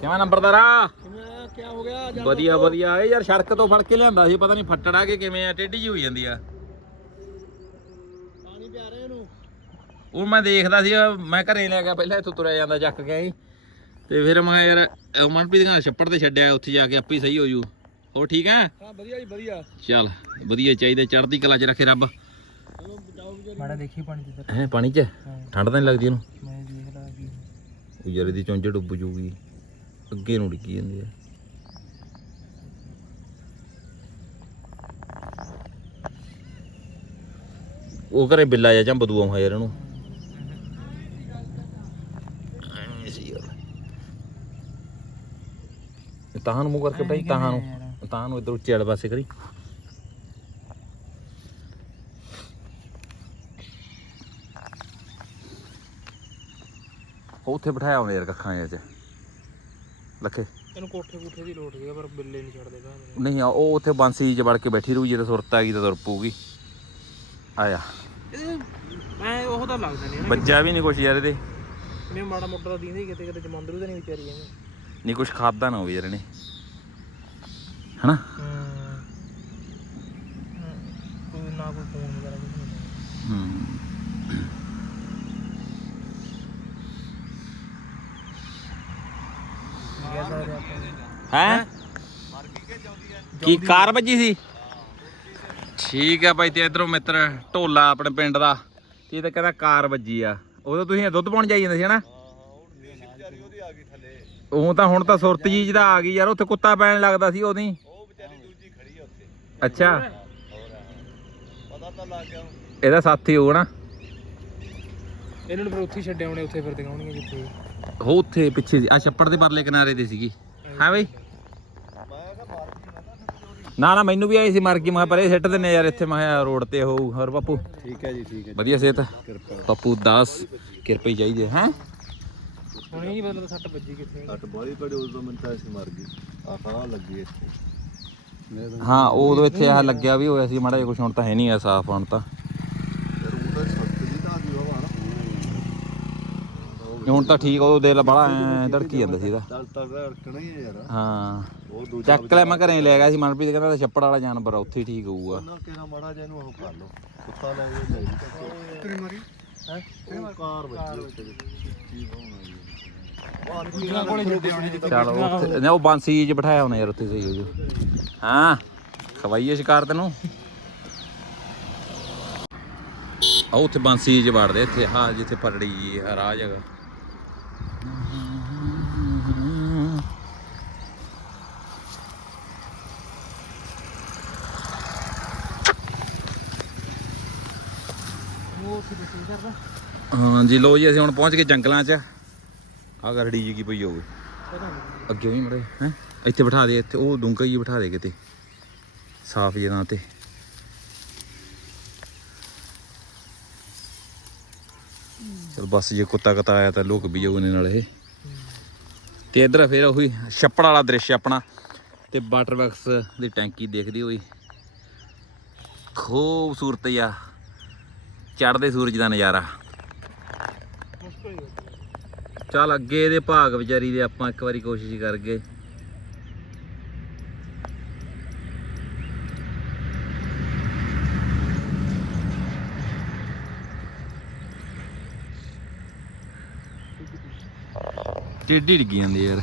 ਕਿਵੇਂ ਨੰਬਰਦਾਰਾ ਕੀ ਹੋ ਗਿਆ? ਵਧੀਆ ਵਧੀਆ। ਇਹ ਯਾਰ ਸੜਕ ਤੋਂ ਫੜ ਕੇ ਲਿਆਂਦਾ ਸੀ ਪਤਾ ਨਹੀਂ ਫੱਟੜਾ ਕੇ ਕਿਵੇਂ ਆ ਟੇਢੀ ਜੀ ਹੋਈ ਜਾਂਦੀ ਆ। ਪਾਣੀ ਪਿਆ ਰਹੇ ਇਹਨੂੰ। ਉਹ ਮੈਂ ਦੇਖਦਾ ਸੀ ਮੈਂ ਘਰੇ ਲੈ ਗਿਆ ਪਹਿਲਾਂ ਇੱਥੋਂ ਤੁਰਿਆ ਜਾਂਦਾ ਚੱਕ ਗਿਆ ਸੀ ਤੇ ਫਿਰ ਮੈਂ ਕਿਹਾ ਯਾਰ ਮਨਪ੍ਰੀਤ ਦਾ ਛੱਪੜ ਤੇ ਛੱਡਿਆ ਉੱਥੇ ਜਾ ਕੇ ਆਪੇ ਹੀ ਸਹੀ ਹੋ ਜੂ। ਹੋਰ ਠੀਕ ਹੈ ਹਾਂ ਵਧੀਆ ਜੀ ਵਧੀਆ। ਚੱਲ ਵਧੀਆ ਚਾਹੀਦਾ ਚੜ੍ਹਦੀ ਕਲਾ ਚ ਰੱਖੇ ਰੱਬ। ਮਾੜਾ ਦੇਖੀ ਪਾਣੀ ਹੈ ਪਾਣੀ ਚ? ਹਾਂ। ਠੰਡ ਤਾਂ ਨਹੀਂ ਲੱਗਦੀ ਇਹਨੂੰ? ਕੀ ਯਾਰ ਇਹਦੀ ਚੁੰਝ ਡੁੱਬ ਜੂਗੀ। ਅੱਗੇ ਨੂੰ ਡਿੱਗੀ ਜਾਂਦੀ ਆ। ਉਹ ਘਰੇ ਬਿੱਲਾ ਜਾ ਜਾਂ ਬਦੂਆ ਹੋਇਆ ਯਾਰ ਇਹਨੂੰ। ਤਾਹਾਂ ਨੂੰ ਮੂੰਹ ਕਰਕੇ ਭਾਈ ਤਾਹਾਂ ਨੂੰ। ਤਾਹਾਂ ਨੂੰ ਇਧਰ ਉੱਚੇ ਵਾਲੇ ਪਾਸੇ ਕਰੀ। ਉੱਥੇ ਬਿਠਾਇਆ ਹੁੰਦਾ ਯਾਰ ਕੱਖਾਂ ਜਿਹੇ ਚ ਲੱਖੇ। ਇਹਨੂੰ ਕੋਠੇ ਕੋਠੇ ਦੀ ਲੋਟ ਗਿਆ ਪਰ ਬਿੱਲੇ ਨਹੀਂ ਛੱਡਦੇ ਘਰ। ਨਹੀਂ ਆ ਉਹ ਉੱਥੇ ਬਾਂਸੀ ਚ ਵੜ ਕੇ ਬੈਠੀ ਰਹੂ ਜੇ ਤਾਂ ਸੁਰਤ ਆ ਗਈ ਤਾਂ ਤੁਰ ਪਊਗੀ। ਆਇਆ। ਮੈਂ ਉਹ ਤਾਂ ਲੱਗਦਾ ਨਹੀਂ ਬੱਜਾ ਵੀ ਨਹੀਂ ਕੁਛ ਯਾਰ ਇਹਦੇ। ਮੈਂ ਮਾੜਾ ਮੋਟਾ ਤਾਂ ਦੀਂਦੇ ਕਿਤੇ ਕਿਤੇ ਜਮੰਦਰੂ ਤਾਂ ਨਹੀਂ ਵਿਚਾਰੀ ਐਵੇਂ ਨਹੀਂ ਕੁਛ ਖਾਦਾ ਨਾ ਹੋਵੇ ਯਾਰ ਇਹਨੇ। ਹਨਾ? ਹੂੰ। ਕੋਈ ਨਾ ਕੋਈ ਫੋਨ ਵਗੈਰਾ ਕੁਝ ਨਹੀਂ ਹੂੰ ਗਿਆ ਸਾਰੇ ਆਪਾਂ ਹੈ? ਕੀ ਕਾਰ ਵੱਜੀ ਸੀ? ਠੀਕ ਆ ਬਾਈ ਤੇ ਇਧਰੋਂ ਮਿੱਤਰ ਢੋਲਾ ਆਪਣੇ ਪਿੰਡ ਦਾ। ਤੇ ਇਹ ਤਾਂ ਕਹਿੰਦਾ ਕਾਰ ਵੱਜੀ ਆ। ਉਦੋਂ ਤੁਸੀਂ ਦੁੱਧ ਪਾਉਣ ਜਾਈ ਜਾਂਦੇ ਸੀ ਹਨਾ? ਉਹ ਤਾਂ ਹੁਣ ਤਾਂ ਸੁਰਤ ਜੀ ਜਿਹਦਾ ਆ ਗਈ ਯਾਰ ਉੱਥੇ ਕੁੱਤਾ ਪੈਣ ਲੱਗਦਾ ਸੀ ਉਹਦੀ ਉਹ ਵਿਚਾਰੀ ਦੂਜੀ ਖੜੀ ਉੱਥੇ ਅੱਛਾ। ਪਤਾ ਤਾਂ ਲੱਗ ਗਿਆ ਇਹਦਾ ਸਾਥੀ ਨਾ ਇਹਨਾਂ ਨੂੰ ਫਿਰ ਉੱਥੇ ਹੀ ਛੱਡਿਆ ਉਹਨੇ ਉੱਥੇ ਫਿਰ ਦਿਖਾਉਣਗੇ ਜਿੱਥੇ ਉਹ ਉੱਥੇ ਪਿੱਛੇ ਸੀ। ਆ ਛੱਪੜ ਦੇ ਪਰਲੇ ਕਿਨਾਰੇ ਤੇ ਸੀਗੀ। ਹਾਂ ਬਈ? ਨਾ ਨਾ ਮੈਨੂੰ ਵੀ ਆਈ ਸੀ ਮਰ ਗਈ ਮੈਂ ਕਿਹਾ ਪਰੇ ਸਿੱਟ ਦਿੰਨੇ ਯਾਰ ਇੱਥੇ ਮੈਂ ਕਿਹਾ ਰੋਡ ਤੇ ਹੋਊ। ਹੋਰ ਬਾਪੂ? ਠੀਕ ਹੈ ਜੀ ਠੀਕ ਹੈ ਵਧੀਆ ਸਿਹਤ? ਬਾਪੂ ਦਾਸ ਕਿਰਪਾ ਹੀ ਚਾਹੀਦੀ ਹੈ ਹੁਣ ਇਹ ਨਹੀਂ ਪਤਾ ਸੱਟ ਵੱਜੀ ਕਿੱਥੇ। ਅੱਟ ਬਾਲੀ ਕੜੇ ਉਸ ਤੋਂ ਮਿੰਟਾਂ ਇਸ ਮਰ ਗਈ ਆ ਹਾਂ ਲੱਗੀ ਇੱਥੇ। ਹਾਂ ਉਦੋਂ ਇੱਥੇ ਆ ਲੱਗਿਆ ਵੀ ਹੋਇਆ ਸੀ ਮਾੜਾ ਜਿਹਾ ਕੁਛ ਹੁਣ ਤਾਂ ਹੈ ਨਹੀਂ ਆ ਸਾਫ਼ ਹੁਣ ਤਾਂ ਯਾਰ ਉਹਦਾ ਸਖਤ ਜੀ ਤਾਂ ਆ ਗਈ ਹਵਾ ਨਾ ਉਹ ਹੁਣ ਤਾਂ ਠੀਕ ਉਹ ਦੇ ਲਾ ਬੜਾ ਧੜਕੀ ਜਾਂਦਾ ਸੀ ਇਹਦਾ। ਦਲ ਤਲ ਹੀ ਹੈ ਯਾਰ। ਹਾਂ। ਉਹ ਦੂਜਾ ਚੱਕ ਲੈ ਮੈਂ ਘਰੇ ਲੈ ਗਿਆ ਸੀ ਮਨਪ੍ਰੀਤ ਕਹਿੰਦਾ ਤਾਂ ਛੱਪੜ ਵਾਲਾ ਜਾਨਵਰ ਆ ਉੱਥੇ ਹੀ ਠੀਕ ਹੋਊਗਾ। ਨਾ ਕਿਹੜਾ ਮਾੜਾ ਜਿਹਾ ਇਹਨੂੰ ਉਹ ਕਰ ਲਓ ਕੁੱਤਾ ਲੈ ਕੇ ਲੈ ਤੇਰੀ ਮਾਰੀ? ਹੈ? ਉਹ ਕਾਰ ਵੱਜੀ ਉੱਤੇ ਕੀ ਹੋਣਾ ਜੀ ਦੂਜਾ ਕੋਲੇ ਛੱਡੇ ਹੋਣੇ ਚਲ ਉੱਥੇ ਨਾ ਉਹ ਬਾਂਸੀ 'ਚ ਬਿਠਾਇਆ ਹੋਣਾ ਯਾਰ ਉੱਥੇ ਸਹੀ ਹੋ ਜੂ ਹਾਂ ਖਵਾਈਏ ਸ਼ਿਕਾਰ ਤੈਨੂੰ। ਆ ਉੱਥੇ ਬਾਂਸੀ 'ਚ ਵੜਦੇ ਇੱਥੇ ਹਾਂ ਜਿੱਥੇ ਪਰੜੀ ਜੀ ਆ ਰਾਹ ਹਾਂਜੀ ਲੋ ਜੀ, ਅਸੀਂ ਹੁਣ ਪਹੁੰਚ ਗਏ ਜੰਗਲਾਂ 'ਚ। ਆ ਗਰੜੀ ਜੀ ਕੀ ਪਈ ਹੋਵੇ ਅੱਗੇ ਵੀ ਮੜੇ, ਹੈ? ਇੱਥੇ ਬਿਠਾ ਦੇ, ਇੱਥੇ ਉਹ ਡੂੰਘਾ ਜੀ ਬਿਠਾ ਦੇ ਕਿਤੇ। ਸਾਫ਼ ਜਗ੍ਹਾ ਤੇ। ਚਲ ਬਸ ਜੇ ਕੁੱਤਾ ਕਤਾ ਆਇਆ ਤਾਂ ਲੋਕ ਵੀ ਜਾਊ ਨੇ ਨਾਲ। ਇਹ ਤੇ ਇਧਰ ਫਿਰ ਉਹੀ ਛੱਪੜ ਵਾਲਾ ਦ੍ਰਿਸ਼ ਆਪਣਾ। ਤੇ ਵਾਟਰ ਵਰਕਸ ਦੀ ਟੈਂਕੀ ਦੇਖਦੀ ਹੋਈ ਖੂਬਸੂਰਤ ਆ ਚੜ੍ਹਦੇ ਸੂਰਜ ਦਾ ਨਜ਼ਾਰਾ। ਚੱਲ ਅੱਗੇ ਇਹਦੇ ਭਾਗ ਵਿਚਾਰੀ ਦੇ ਆਪਾਂ ਇੱਕ ਵਾਰੀ ਕੋਸ਼ਿਸ਼ ਕਰ ਗਏ ਟਿੱਡੀ ਡਿੱਗੀ ਜਾਂਦੀ ਯਾਰ।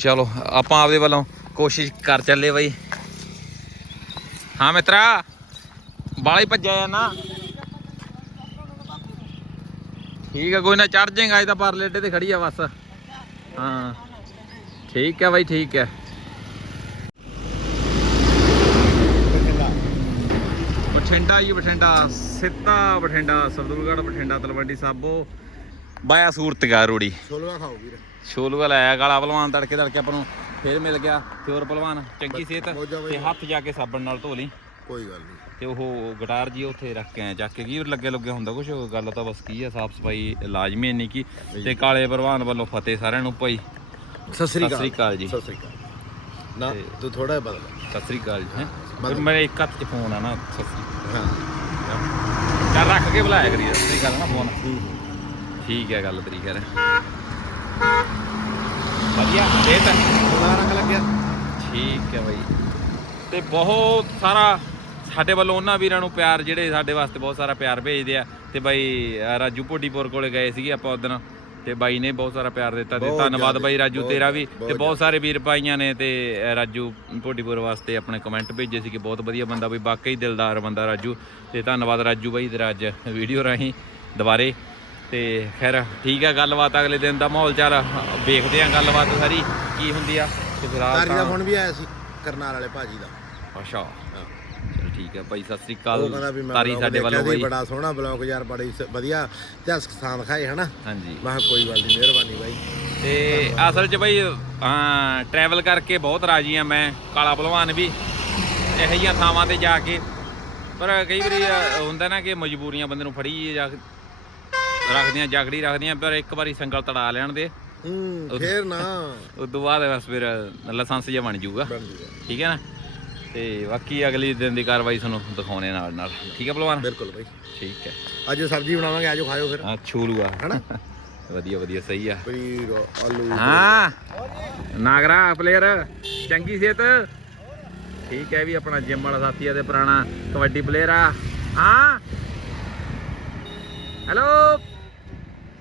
ਚਲੋ, ਆਪਾਂ ਆਪਦੇ ਵੱਲੋਂ ਕੋਸ਼ਿਸ਼ ਕਰ ਚੱਲੇ ਬਈ। ਹਾਂ ਮਿੱਤਰਾ ਬਾਲਾ ਹੀ ਭੱਜਿਆ ਨਾ। ਠੀਕ ਆ, ਕੋਈ ਨਾ ਚੜ ਜਾਏਗਾ ਇਹ ਤਾਂ ਪਰਲੇ ਅੱਡੇ ਤੇ ਖੜੀ ਆ ਬਸ। ਹਾਂ, ਠੀਕ ਹੈ ਬਾਈ, ਠੀਕ ਹੈ ਬਠਿੰਡਾ ਜੀ, ਬਠਿੰਡਾ ਸਿੱਧਾ, ਬਠਿੰਡਾ ਸਰਦੂਲਗੜ੍ਹ ਬਠਿੰਡਾ ਤਲਵੰਡੀ ਸਾਬੋ, ਬਾਇਆ ਸੂਰਤਗਾ ਰੋੜੀ। ਛੋਲਵਾ ਖਾਓ ਵੀਰ। ਛੋਲੂਆ ਲਾਇਆ ਕਾਲਾ ਪਹਿਲਵਾਨ ਤੜਕੇ ਤੜਕੇ ਆਪਾਂ ਨੂੰ ਫੇਰ ਮਿਲ ਗਿਆ ਚੋਰ ਪਹਿਲਵਾਨ ਚੰਗੀ ਸਿਹਤ ਮੌਜਾਂ। ਤੇ ਹੱਥ ਜਾ ਕੇ ਸਾਬਣ ਨਾਲ ਧੋ ਲਈ। ਕੋਈ ਗੱਲ ਨਹੀਂ। ਤੇ ਉਹ ਗਿਟਾਰ ਜੀ ਉੱਥੇ ਰੱਖ ਕੇ ਆਏ ਚੱਕ ਕੇ ਕੀ ਲੱਗੇ ਲੱਗੇ ਹੁੰਦਾ ਕੁਛ ਗੱਲ ਤਾਂ ਬਸ ਕੀ ਆ ਸਾਫ਼ ਸਫ਼ਾਈ ਲਾਜ਼ਮੀ ਇੰਨੀ ਕੀ। ਤੇ ਕਾਲੇ ਪ੍ਰਵਾਨ ਵੱਲੋਂ ਫਤਿਹ ਸਾਰਿਆਂ ਨੂੰ ਭਾਈ। ਸਤਿ ਸਤਿ ਸ੍ਰੀ ਅਕਾਲ ਜੀ। ਸਤਿ ਸ੍ਰੀ ਅਕਾਲ। ਨਾ ਤੂੰ ਥੋੜਾ ਜਿਹਾ ਬਦਲ। ਸਤਿ ਸ੍ਰੀ ਅਕਾਲ ਜੀ ਹੈਂ? ਮੇਰੇ ਇੱਕ ਹੱਥ 'ਚ ਫੋਨ ਆ ਨਾ ਸਤਿ ਸ੍ਰੀ ਹਾਂ। ਅਕਾਲ ਰੱਖ ਕੇ ਬੁਲਾਇਆ ਕਰੀ ਸਤਿ ਸ੍ਰੀ ਅਕਾਲ ਨਾ ਫੋਨ ਠੀਕ ਹੈ ਗੱਲ ਤੇਰੀ ਖੈਰ। ਵਧੀਆ ਇਹ ਤਾਂ ਥੋੜਾ ਰੰਗ ਲੱਗਿਆ। ਠੀਕ ਹੈ ਬਾਈ। ਤੇ ਬਹੁਤ ਸਾਰਾ ਸਾਡੇ ਵੱਲੋਂ ਉਹਨਾਂ ਵੀਰਾਂ ਨੂੰ ਪਿਆਰ ਜਿਹੜੇ ਸਾਡੇ ਵਾਸਤੇ ਬਹੁਤ ਸਾਰਾ ਪਿਆਰ ਭੇਜਦੇ ਆ। ਤੇ ਬਾਈ ਰਾਜੂ ਭੋਡੀਪੁਰ ਕੋਲੇ ਗਏ ਸੀਗੇ ਆਪਾਂ ਉਦੋਂ ਤੇ ਬਾਈ ਨੇ ਬਹੁਤ ਸਾਰਾ ਪਿਆਰ ਦਿੱਤਾ ਤੇ ਧੰਨਵਾਦ ਬਾਈ ਰਾਜੂ ਤੇਰਾ ਵੀ। ਤੇ ਬਹੁਤ ਸਾਰੇ ਵੀਰ ਭਾਈਆਂ ਨੇ ਤੇ ਰਾਜੂ ਭੋਡੀਪੁਰ ਵਾਸਤੇ ਆਪਣੇ ਕਮੈਂਟ ਭੇਜੇ ਸੀ ਕਿ ਬਹੁਤ ਵਧੀਆ ਬੰਦਾ ਬਈ ਵਾਕਈ ਦਿਲਦਾਰ ਬੰਦਾ ਰਾਜੂ। ਤੇ ਧੰਨਵਾਦ ਰਾਜੂ ਬਾਈ ਤੇਰਾ ਅੱਜ ਵੀਡੀਓ ਰਾਹੀਂ ਦੁਬਾਰੇ। ਤੇ ਖੈਰ ਠੀਕ ਹੈ ਗੱਲਬਾਤ ਅਗਲੇ ਦਿਨ ਦਾ ਮਾਹੌਲ ਚਾਲ ਵੇਖਦੇ ਆ ਗੱਲਬਾਤ ਸਾਰੀ ਕੀ ਹੁੰਦੀ ਆ। ਤੇ ਫਿਲਹਾਲ ਤਾਰੀ ਦਾ ਫੋਨ ਵੀ ਆਇਆ ਸੀ ਕਰਨਾਲ ਵਾਲੇ ਭਾਜੀ ਦਾ। ਅੱਛਾ। ਹਾਂ। ਚਲ ਠੀਕ ਹੈ ਭਾਈ ਸਤਿ ਸ੍ਰੀ ਅਕਾਲ। ਤਾਰੀ ਸਾਡੇ ਵੱਲੋਂ ਬਾਈ। ਬੜਾ ਸੋਹਣਾ ਬਲੌਗ ਯਾਰ ਬੜੀ ਵਧੀਆ। ਤੇ ਸਥਾਨ ਦਿਖਾਏ ਹਨਾ? ਹਾਂਜੀ। ਮੈਂ ਕੋਈ ਗੱਲ ਨਹੀਂ ਮਿਹਰਬਾਨੀ ਬਾਈ। ਤੇ ਅਸਲ 'ਚ ਬਾਈ ਟਰੈਵਲ ਕਰਕੇ ਬਹੁਤ ਰਾਜੀ ਆ ਮੈਂ ਕਾਲਾ ਭਲਵਾਨ ਵੀ ਇਹੋ ਜਿਹੀਆਂ ਥਾਵਾਂ ਤੇ ਜਾ ਕੇ। ਪਰ ਕਈ ਵਾਰੀ ਹੁੰਦਾ ਨਾ ਕਿ ਮਜਬੂਰੀਆਂ ਬੰਦੇ ਨੂੰ ਫੜੀ ਜਾ ਰੱਖਦੀਆਂ ਜਾਗੜੀ ਰੱਖਦੀਆਂ ਪਰ ਇੱਕ ਵਾਰੀ ਸੰਗਲ ਤੜਾ ਲੈਣ ਦੇ। ਹੂੰ ਫੇਰ ਨਾ। ਉਸ ਤੋਂ ਬਾਅਦ ਬਸ ਫਿਰ ਲਾਇਸੈਂਸ ਜਿਹਾ ਬਣ ਜਾਊਗਾ। ਠੀਕ ਹੈ ਨਾ? ਤੇ ਬਾਕੀ ਅਗਲੀ ਦਿਨ ਦੀ ਕਾਰਵਾਈ ਤੁਹਾਨੂੰ ਦਿਖਾਉਣੇ ਨਾਲ ਨਾਲ। ਠੀਕ ਹੈ ਭਲਵਾਨ? ਬਿਲਕੁਲ ਬਾਈ। ਠੀਕ ਹੈ। ਅੱਜ ਸਬਜ਼ੀ ਬਣਾਵਾਂਗੇ ਆਜੋ ਖਾਇਓ ਫਿਰ। ਆ ਛੂਲੂਆ। ਹਨਾ? ਵਧੀਆ ਵਧੀਆ ਸਹੀ ਆ। ਪਨੀਰ ਆਲੂ ਹਾਂ। ਨਾਗਰਾ ਪਲੇਅਰ ਚੰਗੀ ਸਿਹਤ। ਠੀਕ ਹੈ ਵੀ ਆਪਣਾ ਜਿਮ ਵਾਲਾ ਸਾਥੀ ਆ ਤੇ ਪੁਰਾਣਾ ਕਬੱਡੀ ਪਲੇਅਰ ਆ। ਹਾਂ। ਹੈਲੋ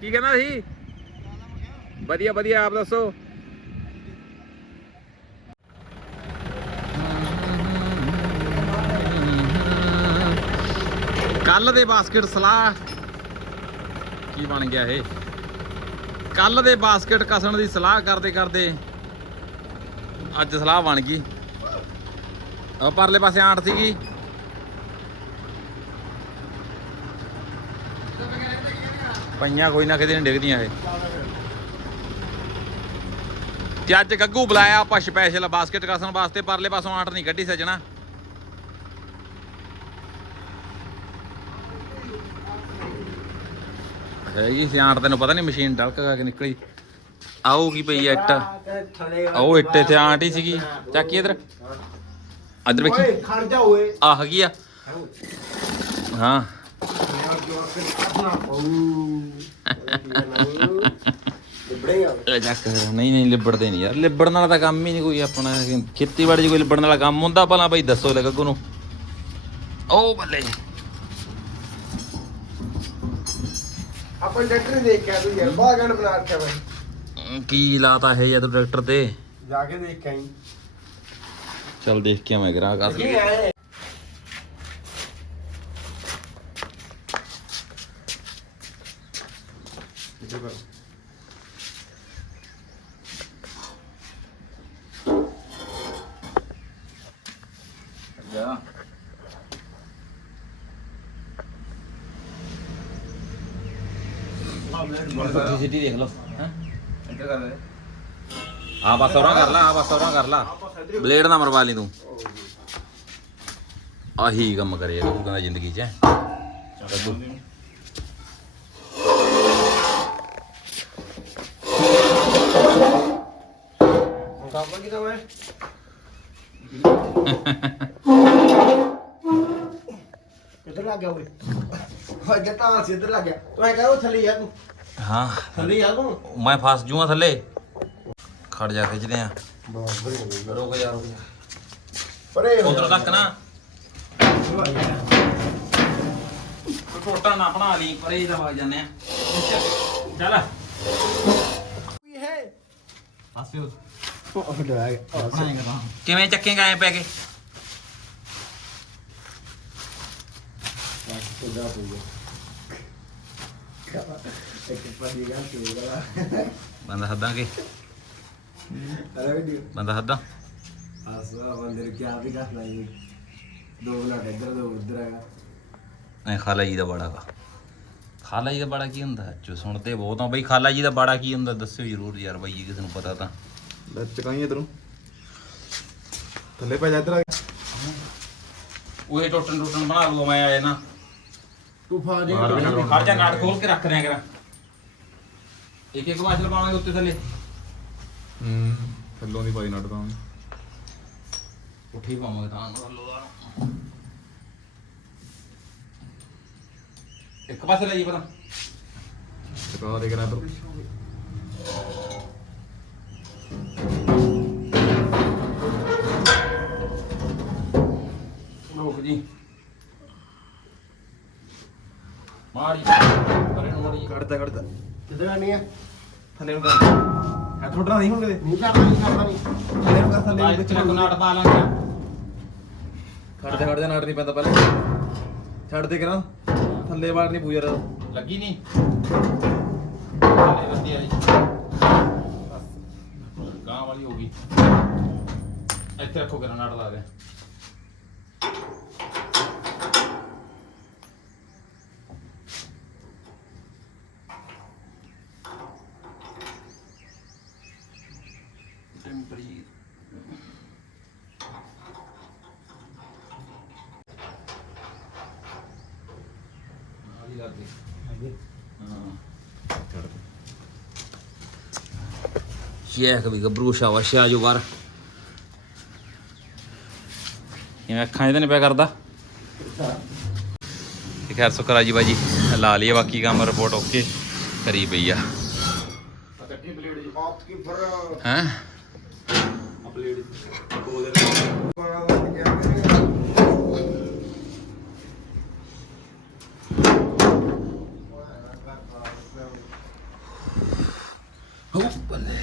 ਕੀ ਕਹਿੰਦਾ ਸੀ? ਵਧੀਆ ਵਧੀਆ, ਆਪ ਦੱਸੋ। ਕੱਲ ਦੇ ਬਾਸਕਟ ਸਲਾਹ ਕੀ ਬਣ ਗਿਆ ਇਹ? ਕੱਲ ਦੇ ਬਾਸਕਟ ਕਸਣ ਦੀ ਸਲਾਹ ਕਰਦੇ ਕਰਦੇ ਅੱਜ ਸਲਾਹ ਬਣ ਗਈ। ਪਰਲੇ ਪਾਸੇ ਆਂਟ ਸੀਗੀ। ਪਈਆਂ ਕੋਈ ਨਾ ਕਿਤੇ ਨਹੀਂ ਡਿੱਗਦੀਆਂ ਇਹ। ਤੇ ਅੱਜ ਗੱਗੂ ਬੁਲਾਇਆ ਆਪਾਂ ਸਪੈਸ਼ਲ ਬਾਸਕਟ ਕਸਣ ਵਾਸਤੇ ਪਰਲੇ ਪਾਸੋਂ ਆਂਟ ਨਹੀਂ ਕੱਢੀ ਸੱਜਣਾ। ਹੈਗੀ ਸੀ ਆਂਟ ਤੈਨੂੰ ਪਤਾ ਨਹੀਂ ਮਸ਼ੀਨ ਡਲਕ ਕੇ ਨਿਕਲੀ। ਆਊਗੀ ਪਈ ਇੱਟ। ਆਓ ਇੱਟ ਇੱਥੇ ਆਂਟ ਹੀ ਸੀਗੀ। ਚੱਕੀ ਇਧਰ। ਇੱਧਰ ਵੇਖੀ। ਓਏ ਖੜ ਜਾ ਓਏ। ਆ ਹੈਗੀ ਆ। ਹਾਂ। ਚੱਕ। ਨਹੀਂ ਨਹੀਂ ਲਿਬੜਦੇ ਨਹੀਂ ਯਾਰ। ਲਿਬੜਨ ਵਾਲਾ ਤਾਂ ਕੰਮ ਹੀ ਨਹੀਂ ਕੋਈ ਆਪਣਾ ਖੇਤੀਬਾੜੀ 'ਚ ਕੋਈ ਲਿਬੜਨ ਵਾਲਾ ਕੰਮ ਹੁੰਦਾ ਭਲਾ ਬਈ ਦੱਸੋ ਲੈ ਗੱਗੂ ਨੂੰ। ਉਹ ਬੱਲੇ। ਆਪਾਂ ਡਾਕਟਰ ਨੇ ਦੇਖਿਆ ਤੂੰ ਯਾਰ ਬਾਗਣ ਬਣਾ ਰੱਖਿਆ ਮੈਂ ਅਮ, ਕੀ ਲਾਤਾ ਹੈ ਯਾਰ ਟਰੈਕਟਰ ਤੇ? ਜਾ ਕੇ ਦੇਖ ਕੇ ਆਈ ਚੱਲ ਦੇਖ ਕੇ ਮੈਂ ਗਰਾਹਕ ਅਸਲੀ ਜਾ। ਸਿਟੀ ਦੇਖ ਲਓ। ਹਾਂ? ਇੱਧਰ ਕਰ ਦੇ। ਆ ਬਸ ਔਰਾਂ ਕਰ ਲਾ ਆ ਬਸ ਕਰ ਲਾ। ਬਲੇਡ ਨਾ ਮਰਵਾ ਲਈ ਤੂੰ। ਆਹੀ ਕੰਮ ਕਰੇ ਤੂੰ ਕਹਿੰਦਾ ਜ਼ਿੰਦਗੀ 'ਚ। ਕੱਦੂ ਹੁਣ ਕੰਮ ਕੀ ਕਰਾਂ ਕਿੱਧਰ ਲੱਗ ਗਿਆ ਓਏ? ਓਏ ਜੱਟਾ ਸਿੱਧਰ ਲੱਗ ਗਿਆ। ਤੂੰ ਐ ਕਰੋ ਥੱਲੇ ਯਾਰ ਤੂੰ। ਹਾਂ। ਥੱਲੇ ਯਾਰ ਤੂੰ। ਮੈਂ ਫਸ ਜੂਆਂ ਥੱਲੇ। ਖੜ ਜਾ ਖਿੱਚਦੇ ਆ। ਬਹੁਤ ਬੜੀ ਰੁਕ ਜਾ ਰੁਕ ਜਾ। ਪਰੇ ਹੋ ਉਧਰ ਤੱਕ ਨਾ। ਛੋਟਾ ਨਾ ਬਣਾ ਲਈ ਪਰੇ ਦਾ ਵਗ ਜਾਂਦੇ ਆ। ਚੱਲ। ਹੈ? ਆਸੇ ਉਹ ਲੈ ਬਣਾਏਗਾ ਤਾਂ ਕਿਵੇਂ ਚੱਕੇਗਾ ਐ ਪੈ ਕੇ ਬੰਦਾ ਹੱਦਾਂ ਕੇ ਬੰਦਾ ਹੱਦਾਂ ਆਸਵਾ ਬੰਦਰ ਕੀ ਆ ਵੀ ਘੱਟ ਨਹੀਂ ਦੋ ਬਲਾਕ ਇੱਧਰ ਦੋ ਉੱਧਰ ਹੈਗਾ ਐ ਖਾਲਾ ਜੀ ਦਾ ਬੜਾ ਵਾ ਖਾਲਾ ਜੀ ਦਾ ਬੜਾ ਕੀ ਹੁੰਦਾ ਚੋ ਸੁਣਦੇ ਬਹੁਤ ਆ ਬਈ, ਖਾਲਾ ਜੀ ਦਾ ਬੜਾ ਕੀ ਹੁੰਦਾ? ਦੱਸਿਓ ਜਰੂਰ ਯਾਰ ਬਾਈ, ਜੀ ਕਿਸੇ ਨੂੰ ਪਤਾ ਤਾਂ। ਲੈ ਚਕਾਈ ਇਧਰੋਂ। ਥੱਲੇ ਪੈ ਜਾ ਇਧਰ ਆ ਉਹੇ ਟੋਟਨ ਟੋਟਨ ਬਣਾ ਲੂਗਾ ਮੈਂ ਆਏ ਨਾ। ਤੂੰ ਫਾ ਖੜ ਜਾ ਨਾਟ ਖੋਲ ਕੇ ਰੱਖ ਦਿਆਂ ਕਰਾਂ। ਇੱਕ ਇੱਕ ਮਾਛਲ ਪਾਵਾਂਗੇ ਉੱਤੇ ਥੱਲੇ। ਹੂੰ ਥੱਲੋਂ ਦੀ ਪਾਈ ਨੱਟ ਤਾਂ ਉੱਠੀ ਪਾਵਾਂਗੇ ਤਾਂ ਲੋ ਇੱਕ ਪਾਸੇ ਲੈ ਜੀ ਪਤਾ ਚਕਾ ਦੇ ਕਰਾਂ ਇਧਰ। ਰੋਕ ਜੀ ਮਾਰੀ। ਪਰੇ ਨੂੰ ਮਾਰੀ। ਕੱਢਦਾ ਕੱਢਦਾ ਕਿੱਧਰ ਆਣੀ ਹੈ ਥੱਲੇ ਨੂੰ ਕਰ। ਹੈ ਥੋੜਾ ਨਹੀਂ ਹੁਣ ਕਿਤੇ। ਨਹੀਂ ਕਰਦਾ ਨਹੀਂ ਕਰਦਾ ਨਹੀਂ। ਥੱਲੇ ਨੂੰ ਕਰ ਥੱਲੇ ਨੂੰ ਵਿੱਚ ਨਾਟ ਪਾ ਲਾਂਗੇ ਖੜ ਜਾ ਖੜ ਜਾ ਨਾਟ ਨਹੀਂ ਪੈਂਦਾ ਪਹਿਲੇ। ਛੱਡ ਦੇ ਕਰਾਂ। ਥੱਲੇ ਵਾੜ ਨਹੀਂ ਪੂਜਾ ਲੱਗੀ ਨਹੀਂ। ਚਲੇ ਵਧੀਆ ਜੀ। ਗਾਂ ਵਾਲੀ ਹੋ ਗਈ ਇੱਥੇ ਰੱਖੋ ਕਰਾਂ ਨਾਟ ਲਾ ਦੇ ਟੈਂਪਰੀ ਆਲੀ ਲਾ ਦੇ ਹਾਂ ਸ਼ੇਖ ਵੀ ਗੱਭਰੂ ਸ਼ਾਬਾਸ਼ ਆ ਜੋ ਬਾਹਰ। ਇਹ ਅੱਖਾਂ ਇਹਦੇ ਨੇ ਪਿਆ ਕਰਦਾ? ਤੇ ਖੈਰ ਸੁਕਰਾ ਜੀ ਬਾਜੀ, ਲਾ ਲਈਏ ਬਾਕੀ ਕੰਮ ਰਿਪੋਰਟ ਓਕੇ ਕਰੀ ਪਈ ਆ। ਇਕੱਠੀ ਪਲੇਟ ਜੀ ਆਪ ਕੀ ਫਰ ਹੈ? ਹੋ ਬੱਲੇ।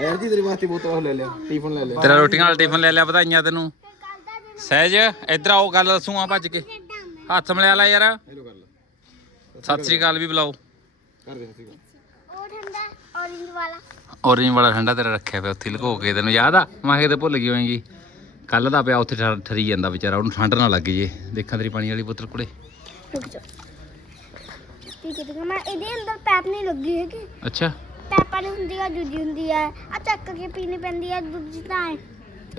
ਐਰਜੀ ਤੇਰੇ ਵਾਸਤੇ ਵਾਸਤੇ ਬੋਤਲ ਲੈ ਲਿਆ ਟਿਫਨ ਲੈ ਲਿਆ। ਤੇਰਾ ਰੋਟੀਆਂ ਵਾਲਾ ਟਿਫਨ ਲੈ ਲਿਆ ਵਧਾਈਆਂ ਤੈਨੂੰ। ਸਹਿਜ ਇੱਧਰ ਆਓ ਗੱਲ ਦੱਸੂ ਆ ਭੱਜ ਕੇ। ਹੱਥ ਮਿਲਿਆ ਲੈ ਯਾਰ। ਹੈਲੋ ਕਰ ਲੈ ਸਤਿ ਸ੍ਰੀ ਅਕਾਲ ਵੀ ਬੁਲਾਓ। ਕਰ ਦੇ ਸਤਿ ਸ਼੍ਰੀ ਅਕਾਲ। ਉਹ ਠੰਡਾ orange ਵਾਲਾ। ਔਰੇਂਜ ਵਾਲਾ ਠੰਡਾ ਤੇਰਾ ਰੱਖਿਆ ਪਿਆ ਉੱਥੇ ਲੁਕੋ ਕੇ ਤੈਨੂੰ ਯਾਦ ਆ? ਮੈਂ ਕਿਤੇ ਭੁੱਲ ਗਈ ਹੋਏਗੀ। ਕੱਲ ਦਾ ਪਿਆ ਉੱਥੇ ਠਰ- ਠਰੀ ਜਾਂਦਾ ਵਿਚਾਰਾ ਉਹਨੂੰ ਠੰਡ ਨਾ ਲੱਗ ਜੇ। ਦੇਖਾਂ ਤੇਰੀ ਪਾਣੀ ਵਾਲੀ ਬੋਤਲ ਕੁੜੇ। ਰੁਕ ਜਾ। ਠੀਕ ਹੈ ਠੀਕ ਹੈ ਮੈਂ ਇਹਦੇ ਅੰਦਰ ਪੈਪ ਨਹੀਂ ਲੱਗੀ ਹੈਗੀ। ਅੱਛਾ। ਪੈਪ ਵਾਲੀ ਹੁੰਦੀ ਆ ਦੂਜੀ ਹੁੰਦੀ ਆ। ਆ ਚੱਕ ਕੇ ਪੀਣੀ ਪੈਂਦੀ ਆ ਦੂਜੀ ਤਾਂ ਐ।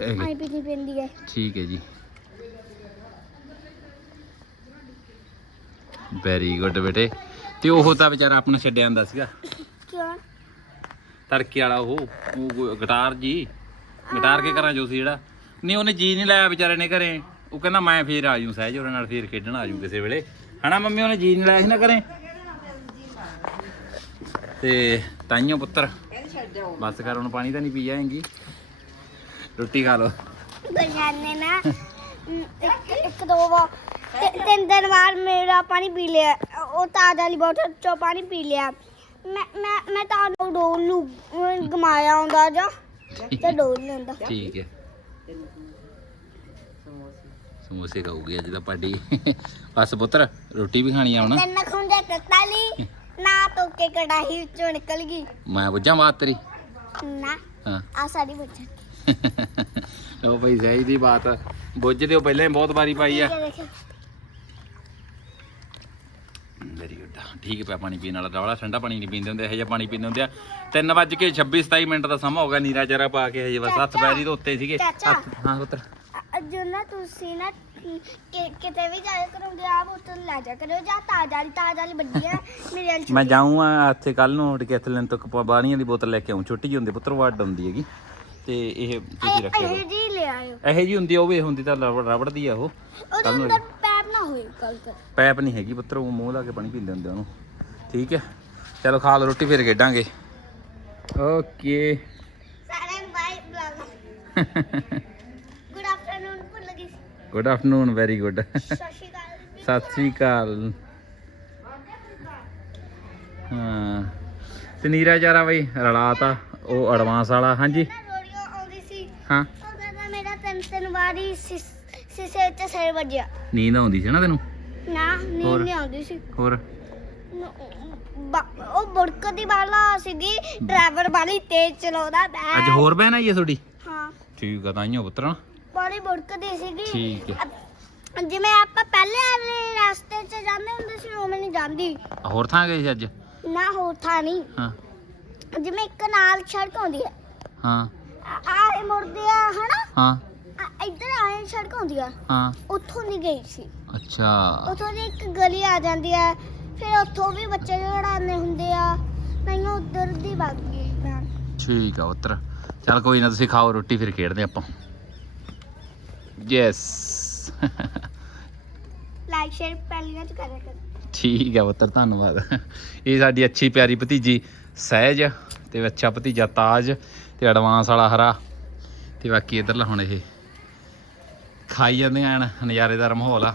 ਇਹ ਐ ਪੀਣੀ ਪੈਂਦੀ ਹੈ ਠੀਕ ਹੈ ਜੀ। ਵੈਰੀ ਗੁੱਡ ਬੇਟੇ। ਤੇ ਉਹ ਤਾਂ ਵਿਚਾਰਾ ਆਪਣਾ ਛੱਡਿਆ ਹੁੰਦਾ ਸੀਗਾ। ਕਿਉਂ? ਤੜਕੇ ਵਾਲਾ ਉਹ ਉਹ ਗਿਟਾਰ ਜੀ। ਗਿਟਾਰ ਕੇ ਕਰਾਂ ਜੋ ਸੀ ਜਿਹੜਾ। ਨਹੀਂ ਉਹਨੇ ਜੀ ਨਹੀਂ ਲਾਇਆ ਵਿਚਾਰੇ ਨੇ ਘਰੇ। ਉਹ ਕਹਿੰਦਾ ਮੈਂ ਫੇਰ ਆ ਜੂ ਸਹਿਜ ਉਹਦੇ ਨਾਲ ਫੇਰ ਖੇਡਣ ਆ ਜੂ ਕਿਸੇ ਵੇਲੇ। ਹਨਾ ਮੰਮੀ ਉਹਨੇ ਜੀ ਨਹੀਂ ਲਾਇਆ ਸੀ ਨਾ ਘਰੇ? ਤੇ ਤਾਈਓ ਪੁੱਤਰ। ਬਸ ਕਰ ਹੁਣ ਪਾਣੀ ਤਾਂ ਨਹੀਂ ਪੀ ਜਾਏਂਗੀ। ਰੋਟੀ ਖਾ ਲਓ। ਗਜਾਨੇ ਨਾ ਇੱਕ ਇੱਕ ਦੋ ਵਾਰ ਤਿੰਨ ਦਿਨ ਬਾਅਦ ਮੇਰਾ ਪਾਣੀ ਪੀ ਲਿਆ। ਉਹ ਤਾਜ਼ਾ ਵਾਲੀ ਬੋਤਲ ਚੋਂ ਪਾਣੀ ਪੀ ਲਿਆ। ਮੈਂ ਮੈਂ ਮੈਂ ਤਾਂ ਡੋਲ ਨੂੰ ਗਮਾਇਆ ਹੁੰਦਾ ਜਾਂ ਤੇ ਡੋਲ ਨਹੀਂ ਹੁੰਦਾ। ਠੀਕ ਹੈ। ਸਮੋਸੇ ਖਾਊਗੀ ਅੱਜ ਦਾ ਪਾਰਟੀ। ਬਸ ਪੁੱਤਰ ਰੋਟੀ ਵੀ ਖਾਣੀ ਆ ਹੁਣ। ਤੈਨੂੰ ਖੁੰਡੇ ਕੱਟਾਲੀ ਨਾ ਤੋ ਕੇ ਕੜਾਹੀ ਵਿੱਚੋਂ ਨਿਕਲ ਗਈ। ਮੈਂ ਬੁੱਝਾਂ ਬਾਤ ਤੇਰੀ? ਨਾ ਹਾਂ। ਆ ਸਾਡੀ ਬੱਚਾ ਉਹ ਭਾਈ ਸਹੀ ਦੀ ਬਾਤ। ਬੁੱਝਦੇ ਹੋ ਪਹਿਲਾਂ ਹੀ ਬਹੁਤ ਵਾਰੀ ਪਾਈ ਆ। ਵੈਰੀ ਗੁੱਡ ਠੀਕ ਪਿਆ ਪਾਣੀ ਪੀਣ ਵਾਲਾ ਰੌਲਾ। ਠੰਡਾ ਪਾਣੀ ਨਹੀਂ ਪੀਂਦੇ ਹੁੰਦੇ ਇਹੋ ਜਿਹਾ ਪਾਣੀ ਪੀਂਦੇ ਹੁੰਦੇ ਆ। 3 ਵੱਜ ਕੇ 26 27 ਮਿੰਟ ਦਾ ਸਮਾਂ ਹੋ ਗਿਆ ਨੀਰਾ ਚਾਰਾ ਪਾ ਕੇ ਹਜੇ ਬਸ। ਹੱਥ ਪੈਰੀ ਤੋਂ ਉੱਤੇ ਸੀਗੇ। ਹਾਂ ਪੁੱਤਰ। ਜੋ ਨਾ ਤੁਸੀਂ ਨਾ ਕਿਤੇ ਵੀ ਜਾਇਆ ਕਰੋਗੇ ਆ ਬੋਤਲ ਲੈ ਜਾ ਕਰਿਓ ਜਾਂ ਤਾਜ਼ਾ ਵਾਲੀ ਤਾਜ਼ਾ ਵਾਲੀ ਵੱਡੀ ਆ ਮੇਰੇ ਵਾਲੀ ਮੈਂ ਜਾਊਂਗਾ ਇੱਥੇ ਕੱਲ ਨੂੰ ਤੋਂ ਕ- ਬਾਣੀਆਂ ਦੀ ਬੋਤਲ ਲੈ ਕੇ ਆਉਂ ਛੋਟੀ ਜਿਹੀ ਹੁੰਦੀ ਪੁੱਤਰ ਵੱਡ ਹੁੰਦੀ ਹੈਗੀ। ਤੇ ਇਹ ਤੁਸੀਂ ਇਹ ਜੀ ਲੈ ਆਇਓ। ਇਹੋ ਜੀ ਹੁੰਦੀ ਆ, ਉਹ ਵੀ ਹੁੰਦੀ ਤਾਂ ਰਬੜ ਰਬੜ ਦੀ ਆ ਉਹ। ਉਹਦੇ ਅੰਦਰ ਪੈਪ ਨਾ ਹੋਏ ਕੱਲ ਕਰ ਪੈਪ ਨਹੀਂ ਹੈਗੀ ਪੁੱਤਰ ਉਹ ਮੂੰਹ ਲਾ ਕੇ ਪਾਣੀ ਪੀਂਦੇ ਹੁੰਦੇ ਉਹਨੂੰ। ਠੀਕ ਹੈ। ਚਲੋ ਖਾ ਲਓ ਰੋਟੀ ਫਿਰ ਖੇਡਾਂਗੇ। ਓਕੇ। ਸਾਰਿਆਂ ਨੂੰ ਬਾਏ ਬੁਲਾ ਗੁੱਡ ਆਫਟਰਨੂਨ ਭੁੱਲ ਗਈ ਸੀ। ਗੁੱਡ ਆਫਟਰਨੂਨ ਵੈਰੀ ਗੁੱਡ ਸਤਿ ਸ਼੍ਰੀ ਅਕਾਲ ਸਤਿ ਸ੍ਰੀ ਅਕਾਲ ਹਾਂ। ਤੇ ਨੀਰਾ ਚਾਰਾ ਬਈ ਰਲਾਤਾ ਉਹ ਐਡਵਾਂਸ ਵਾਲਾ ਹਾਂਜੀ? ਹਾਂ। ਮੇਰਾ ਤਿੰਨ ਤਿੰਨ ਵਾਰੀ ਸਿਸ- ਉੱਤੇ ਸਿਰ ਵੱਜਿਆ। ਨੀਂਦ ਆਉਂਦੀ ਸੀ ਨਾ ਤੈਨੂੰ? ਨਾ ਨੀਂਦ? ਨਹੀਂ ਆਉਂਦੀ ਸੀ। ਹੋਰ? ਉਹ ਬੁੜਕਦੀ ਵਾਲਾ ਸੀਗੀ ਡਰਾਈਵਰ ਵਾਲੀ ਤੇਜ਼ ਚਲਾਉਂਦਾ ਅੱਜ ਹੋਰ ਬਹਿਣ ਆਈ ਹੈ ਤੁਹਾਡੀ? ਹਾਂ। ਠੀਕ ਆ ਤਾਈਓ ਪੁੱਤਰ। ਬੜੀ ਬੁੜਕਦੀ ਸੀਗੀ। ਠੀਕ ਹੈ। ਅ- ਜਿਵੇਂ ਆਪਾਂ ਪਹਿਲੇ ਵਾਲੇ ਰਸਤੇ 'ਚ ਜਾਂਦੇ ਹੁੰਦੇ ਸੀ ਉਵੇਂ ਨਹੀਂ ਜਾਂਦੀ। ਹੋਰ ਥਾਂ ਗਏ ਸੀ ਅੱਜ? ਨਾ ਹੋਰ ਥਾਂ ਨਹੀਂ। ਹਾਂ। ਜਿਵੇਂ ਇੱਕ ਨਾਲ ਸੜਕ ਆਉਂਦੀ ਹੈ। ਹਾਂ। ਆ- ਆਹ ਮੁੜਦੇ ਆ ਹਨਾ? ਹਾਂ। ਆ- ਇੱਧਰ ਆਏ ਸੜਕ ਆਉਂਦੀ ਆ। ਹਾਂ। ਉੱਥੋਂ ਦੀ ਗਈ ਸੀ। ਅੱਛਾ। ਉੱਥੋਂ ਦੀ ਇੱਕ ਗਲੀ ਆ ਜਾਂਦੀ ਆ। ਫਿਰ ਉੱਥੋਂ ਵੀ ਬੱਚੇ ਖੜਾਉਂਦੇ ਹੁੰਦੇ ਆ। ਨਹੀਂ ਉਧਰ ਦੀ ਵਗ ਗਈ ਮੈਂ ਠੀਕ ਆ ਪੁੱਤਰ। ਚਲ ਕੋਈ ਨਾ ਤੁਸੀਂ ਖਾਓ ਰੋਟੀ ਫਿਰ ਖੇਡਦੇ ਆਪਾਂ। ਯੈਸ ਲਾਈਕ ਸ਼ੇਅਰ ਪਹਿਲੀਆਂ ਚ ਕਰਿਆ ਕਰ। ਠੀਕ ਹੈ ਪੁੱਤਰ ਧੰਨਵਾਦ। ਇਹ ਸਾਡੀ ਅੱਛੀ ਪਿਆਰੀ ਭਤੀਜੀ ਸਹਿਜ ਤੇ ਅੱਛਾ ਭਤੀਜਾ ਤਾਜ ਤੇ ਐਡਵਾਂਸ ਵਾਲਾ ਹਰਾ ਤੇ ਬਾਕੀ ਇਧਰਲਾ ਹੁਣ ਇਹ ਖਾਈ ਜਾਂਦੇ ਆਣ ਨਜ਼ਾਰੇਦਾਰ ਮਾਹੌਲ ਆ।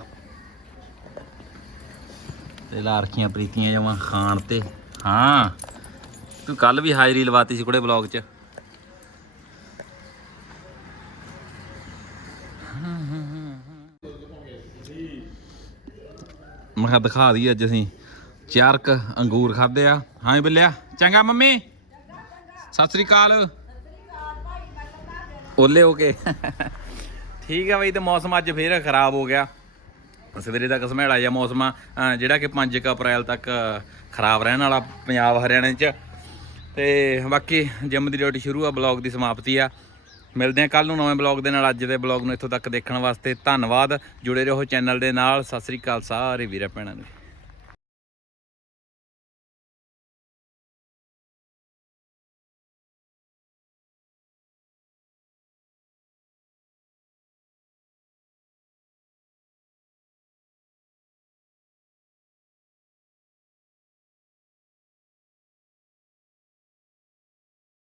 ਤੇ ਲਾ ਰੱਖੀਆਂ ਪ੍ਰੀਤੀਆਂ ਜਮਾਂ ਖਾਣ ਤੇ। ਹਾਂ ਤੂੰ ਕੱਲ ਵੀ ਹਾਜ਼ਰੀ ਲਵਾਤੀ ਸੀ ਕੁੜੇ ਬਲੌਗ 'ਚ। ਮੈਂ ਕਿਹਾ ਦਿਖਾ ਦਈਏ, ਅੱਜ ਅਸੀਂ ਚਾਰਕ ਅੰਗੂਰ ਖਾਦੇ ਆ। ਹਾਂ ਜੀ ਬਿੱਲਿਆ, ਚੰਗਾ ਮੰਮੀ। ਸਤਿ ਸ੍ਰੀ ਅਕਾਲ। ਓਲੇ ਹੋ ਕੇ। ਠੀਕ ਆ ਬਈ, ਤੇ ਮੌਸਮ ਅੱਜ ਫੇਰ ਖਰਾਬ ਹੋ ਗਿਆ। ਸਵੇਰੇ ਤੱਕ ਸਮੇੜਾ ਜਿਹਾ ਮੌਸਮ। ਆ ਜਿਹੜਾ ਕਿ 5 ਕੁ ਅਪ੍ਰੈਲ ਤੱਕ ਖਰਾਬ ਰਹਿਣ ਵਾਲਾ ਪੰਜਾਬ ਹਰਿਆਣੇ 'ਚ। ਤੇ ਬਾਕੀ ਜਿੰਮ ਦੀ ਡਿਊਟੀ ਸ਼ੁਰੂ ਆ, ਬਲੌਗ ਦੀ ਸਮਾਪਤੀ ਆ। ਮਿਲਦੇ ਆ ਕੱਲ ਨੂੰ ਨਵੇਂ ਬਲੌਗ ਦੇ ਨਾਲ। ਅੱਜ ਦੇ ਬਲੌਗ ਨੂੰ ਇੱਥੋਂ ਤੱਕ ਦੇਖਣ ਵਾਸਤੇ ਧੰਨਵਾਦ। ਜੁੜੇ ਰਹੋ ਚੈਨਲ ਦੇ ਨਾਲ। ਸਤਿ ਸ੍ਰੀ ਅਕਾਲ ਸਾਰੇ ਵੀਰਾਂ ਭੈਣਾਂ ਨੂੰ।